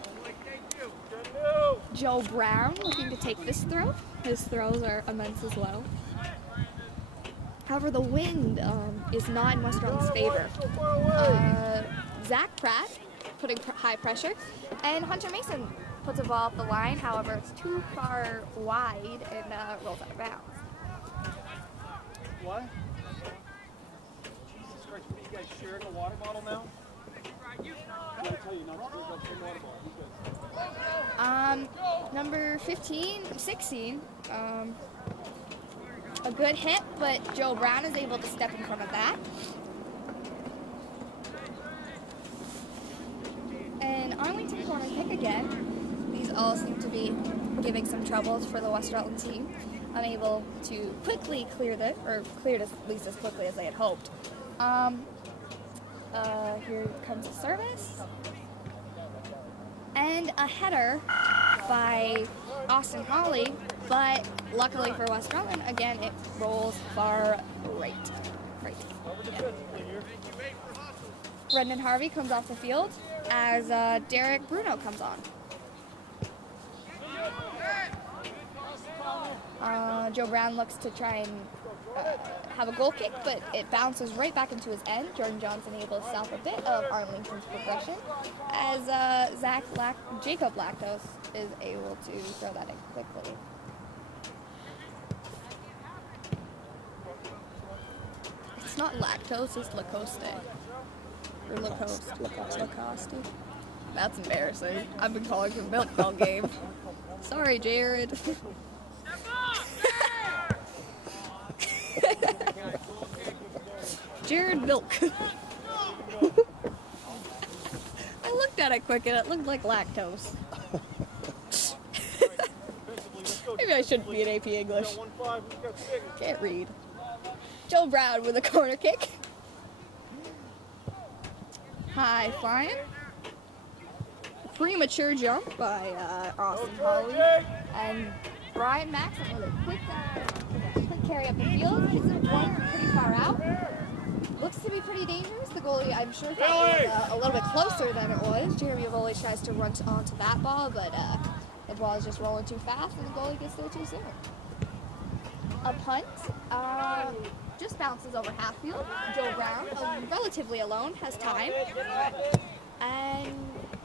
Joe Brown looking to take this throw. His throws are immense as well. However, the wind is not in West Rutland's favor. Zach Pratt putting high pressure, and Hunter Mason puts a ball off the line. However, it's too far wide and rolls out of bounds. What? Jesus Christ, what are you guys sharing a water bottle now? I gotta tell you not to drink up some water bottle. Number 16, a good hit, but Joe Brown is able to step in front of that. And Arlington corner kick again. These all seem to be giving some troubles for the West Rutland team. Unable to quickly clear it, or cleared at least as quickly as they had hoped. Here comes a service. And a header by Austin Hawley, but luckily for West Rutland, again, it rolls far right. Yeah. Brendan Harvey comes off the field as Derek Bruno comes on. Joe Brown looks to try and have a goal kick, but it bounces right back into his end. Jordan Johnson able to stop a bit of Arlington's progression as Jacob Lactos is able to throw that in quickly. It's not lactose, it's Lacoste. Or Lacoste. That's embarrassing. I've been calling for milk all game. Sorry, Jared. Jared Milk. I looked at it quick and it looked like lactose. Maybe Maybe I shouldn't be in AP English. 1-5, who's got 6? Can't read. Joe Brown with a corner kick. High flying. Premature jump by Austin Holly. And Brian Maxson with a quick carry up the field. Hits it one pretty far out. Looks to be pretty dangerous. The goalie, I'm sure, thought it was a little bit closer than it was. Jeremy Avoli tries to run onto that ball, but the ball is just rolling too fast, and the goalie gets there too soon. A punt just bounces over half field. Joe Brown, relatively alone, has time. And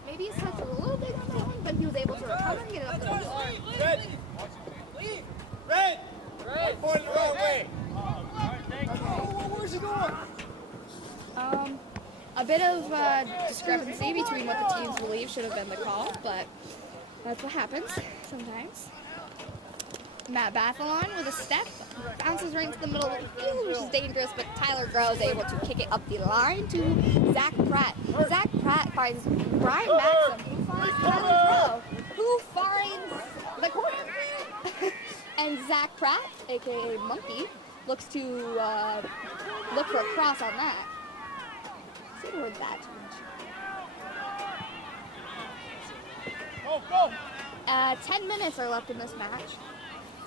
maybe his touch was a little big on that one, but he was able to recover and get it up the field. Red! Red! Red! Pointing the wrong way! Where's he going? A bit of discrepancy between what the teams believe should have been the call, but that's what happens sometimes. Matt Bathalon with a step, bounces right into the middle of the field, which is dangerous, but Tyler Groh is able to kick it up the line to Zach Pratt. Zach Pratt finds Brian Maxson, who finds Tyler Groh, who finds the corner. And Zach Pratt, aka Monkey, looks to look for a cross on that. See where that Go! 10 minutes are left in this match.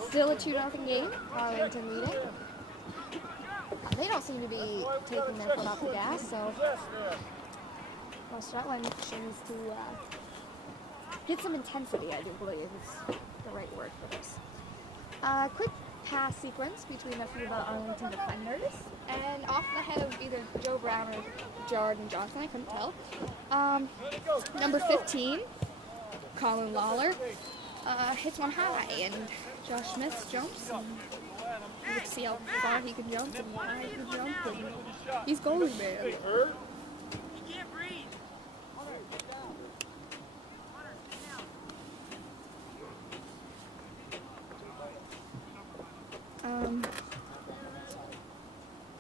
Still a 2-0 game. Arlington leading. They don't seem to be taking their foot off the gas, so Rutland needs to get some intensity, I do believe is the right word for this. Quick pass sequence between a few of the Arlington defenders, and off the head of either Joe Brown or Jordan Johnson, I couldn't tell. Number 15, Colin Lawler, hits one high, and Josh Smith jumps, and you get to see how far he can jump and high he can jump, and he's goalie man.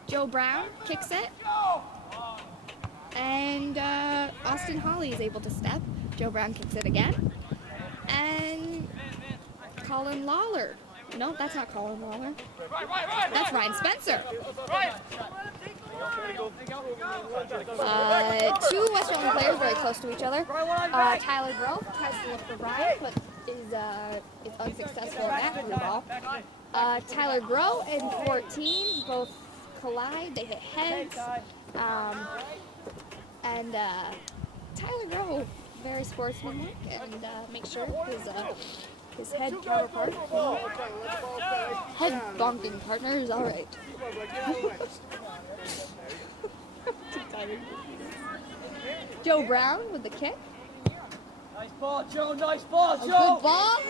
Joe Brown kicks it, and Austin Holly is able to step. Joe Brown kicks it again, and Colin Lawler. No, that's not Colin Lawler. That's Ryan Spencer. Two West Rutland players very close to each other. Tyler Groh tries to look for Ryan, but is unsuccessful in that blue ball. Tyler Groh and 14 both collide. They hit heads. And Tyler Groh, very sportsmanlike, and makes sure his head counterpart, head bonking partner, is all right. Joe Brown with the kick. Nice ball, Joe. Nice ball, Joe. A good ball.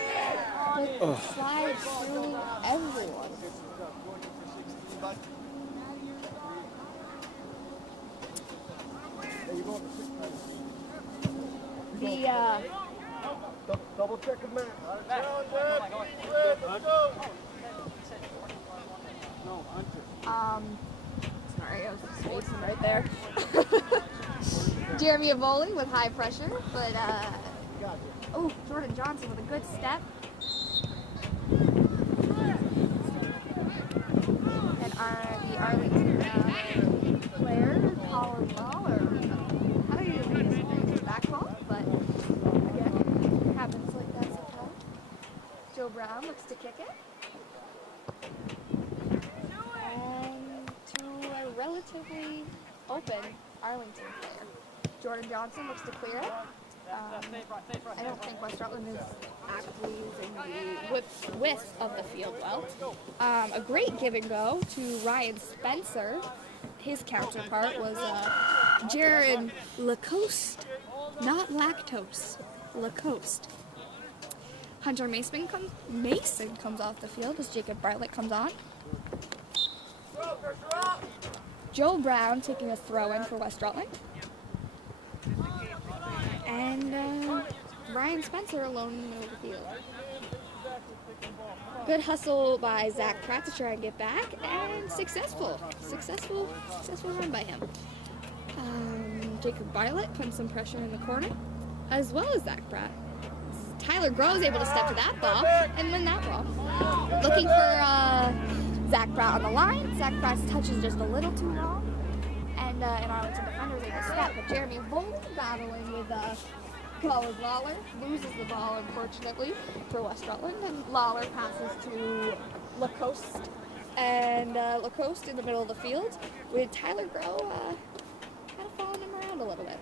But slides through everyone. Double check him, man. Sorry, I was spacing right there. Jeremy Avoli with high pressure, but oh, Jordan Johnson with a good step. And the Arlington player, Colin Lawler. I don't usually use back ball, but again, it happens like that sometimes. Joe Brown looks to kick it. And to a relatively open Arlington player. Jordan Johnson looks to clear it. I don't think West Rutland is actively using the width of the field well. A great give and go to Ryan Spencer. His counterpart was Jaron Lacoste, not lactose, Lacoste. Hunter Mason comes off the field as Jacob Bartlett comes on. Joe Brown taking a throw in for West Rutland. And Ryan Spencer alone in the middle of the field. Good hustle by Zach Pratt to try and get back, and successful run by him. Jacob Bartlett putting some pressure in the corner, as well as Zach Pratt. Tyler Groh is able to step to that ball and win that ball. Looking for Zach Pratt on the line. Zach Pratt's touch is just a little too long. And Arlington defender is able to step. But Jeremy Bolt battling with Colin Lawler. Loses the ball, unfortunately, for West Rutland. And Lawler passes to Lacoste. And Lacoste in the middle of the field with Tyler Groh kind of following him around a little bit.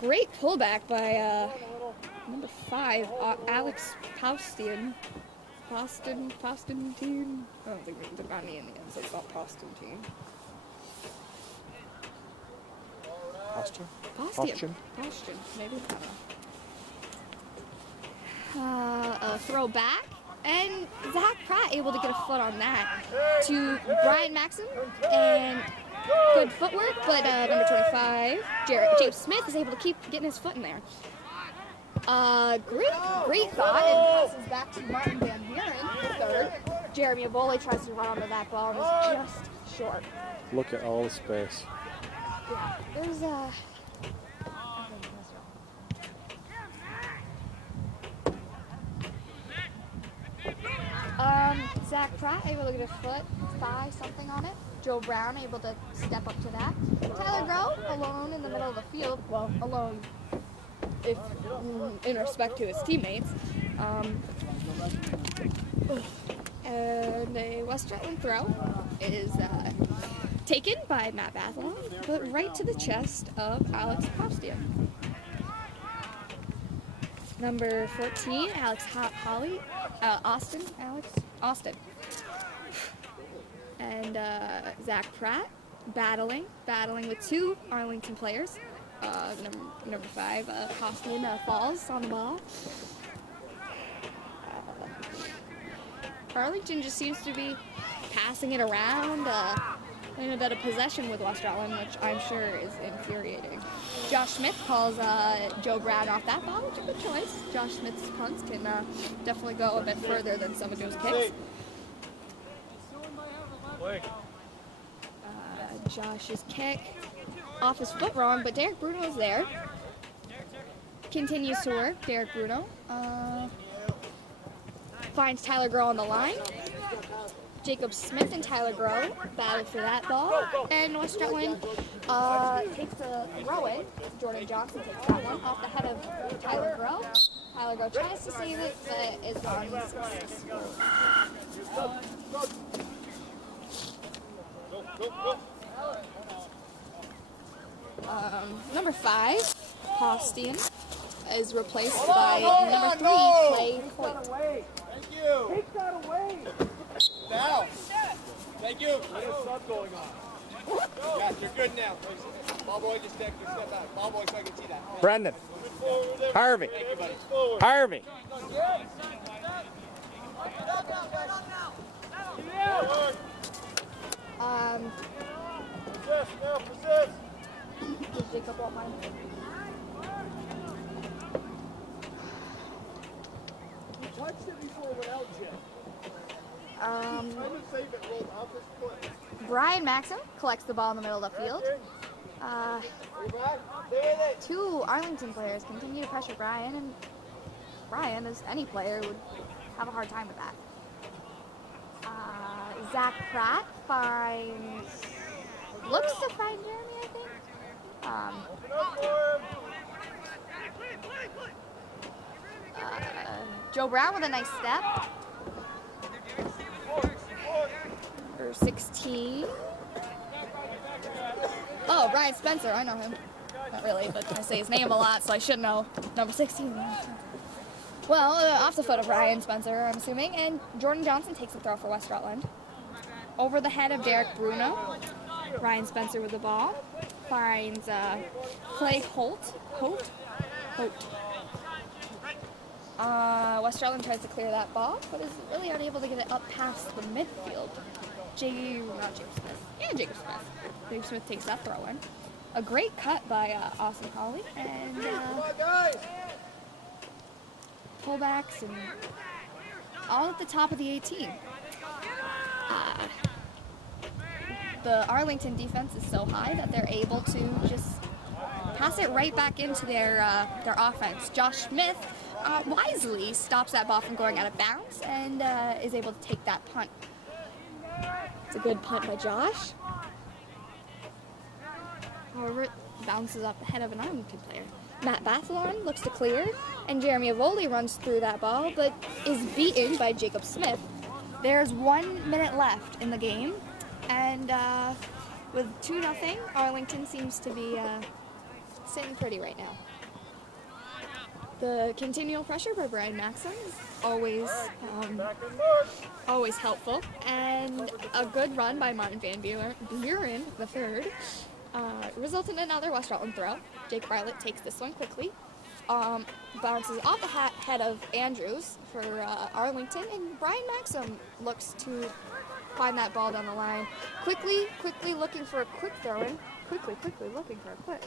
Great pullback by number 5, Alex Paustian. Postantine. I don't think we can put any in the end, so it's not Postantine. Paustian, maybe. I don't know. A throw back, and Zach Pratt able to get a foot on that to Brian Maxim, and good footwork, but number 25, James Smith is able to keep getting his foot in there. Great thought, and passes back to Martin Van Buren, the third. Jeremy Abole tries to run onto that ball and is just short. Look at all the space. Yeah, there's Zach Pratt able to get a foot, thigh, something on it. Joe Brown able to step up to that. Tyler Groh alone in the middle of the field. Well, alone if in respect to his teammates. And a West Rutland throw is taken by Matt Bathalon, but right to the chest of Alex Paustian. Number 14, Austin. And Zach Pratt battling with 2 Arlington players. Number 5, Hoffman falls on the ball. Arlington just seems to be passing it around in a bit of possession with West Rutland, which I'm sure is infuriating. Josh Smith calls Joe Brown off that ball, which is a good choice. Josh Smith's punts can definitely go a bit further than some of Joe's kicks. Josh's kick off his foot wrong, but Derek Bruno is there. Continues to work. Derek Bruno finds Tyler Groh on the line. Jacob Smith and Tyler Groh battle for that ball, and West Rutland takes a throw in. Jordan Johnson takes that one off the head of Tyler Groh. Tyler Groh tries to save it, but is unsuccessful. Number 5, Paustian, is replaced by number 3, Clay Coit. Thank you. Take that away. Now. Thank you. There's stuff going on. Yeah, you're good now. Ball boy, just step back. Ball boy, so I can see that. Brendan. Harvey. Harvey. Persist. Jacob won't mind. He touched it before it went out, Jim. Trying to save it rolled off his foot. Brian Maxim collects the ball in the middle of the field. 2 Arlington players continue to pressure Brian, and Brian, as any player, would have a hard time with that. Zach Pratt looks to find Jeremy, I think. Joe Brown with a nice step. Number 16. Oh, Brian Spencer, I know him. Not really, but I say his name a lot, so I should know. Number 16. Well, off the foot of Brian Spencer, I'm assuming, and Jordan Johnson takes the throw for West Rutland. Over the head of Derek Bruno. Brian Spencer with the ball. Finds Clay Holt. West Rutland tries to clear that ball, but is really unable to get it up past the midfield. Jacob Smith. Jacob Smith takes that throw in. A great cut by Austin Hawley, and pullbacks and all at the top of the 18. The Arlington defense is so high that they're able to just pass it right back into their offense. Josh Smith wisely stops that ball from going out of bounds and is able to take that punt. It's a good punt by Josh. However, it bounces up ahead of an Arlington player. Matt Bathalon looks to clear, and Jeremy Avoli runs through that ball, but is beaten by Jacob Smith. There's 1 minute left in the game, and with 2-0, Arlington seems to be sitting pretty right now. The continual pressure by Brian Maxim is always helpful, and a good run by Martin Van Buren III results in another West Rutland throw. Jake Bartlett takes this one quickly, bounces off the head of Andrews for Arlington, and Brian Maxim looks to find that ball down the line. Quickly looking for a quick throw-in. Quickly looking for a quick.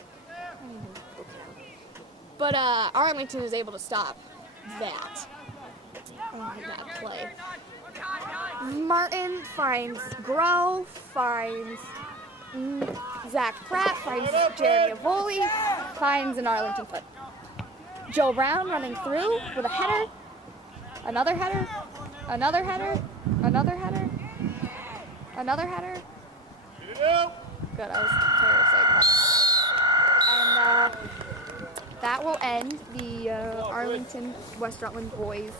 But Arlington is able to stop that play. Martin finds Groh, finds Zach Pratt, finds Jeremy Avoli, finds an Arlington foot. Joe Brown running through with a header, another header, another header, another header, another header. Good, I was terrible saying that. And that will end the Arlington West Rutland boys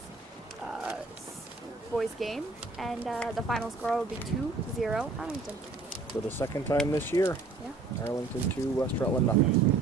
game, and the final score will be 2-0 Arlington. For the second time this year. Yeah. Arlington 2, West Rutland 0.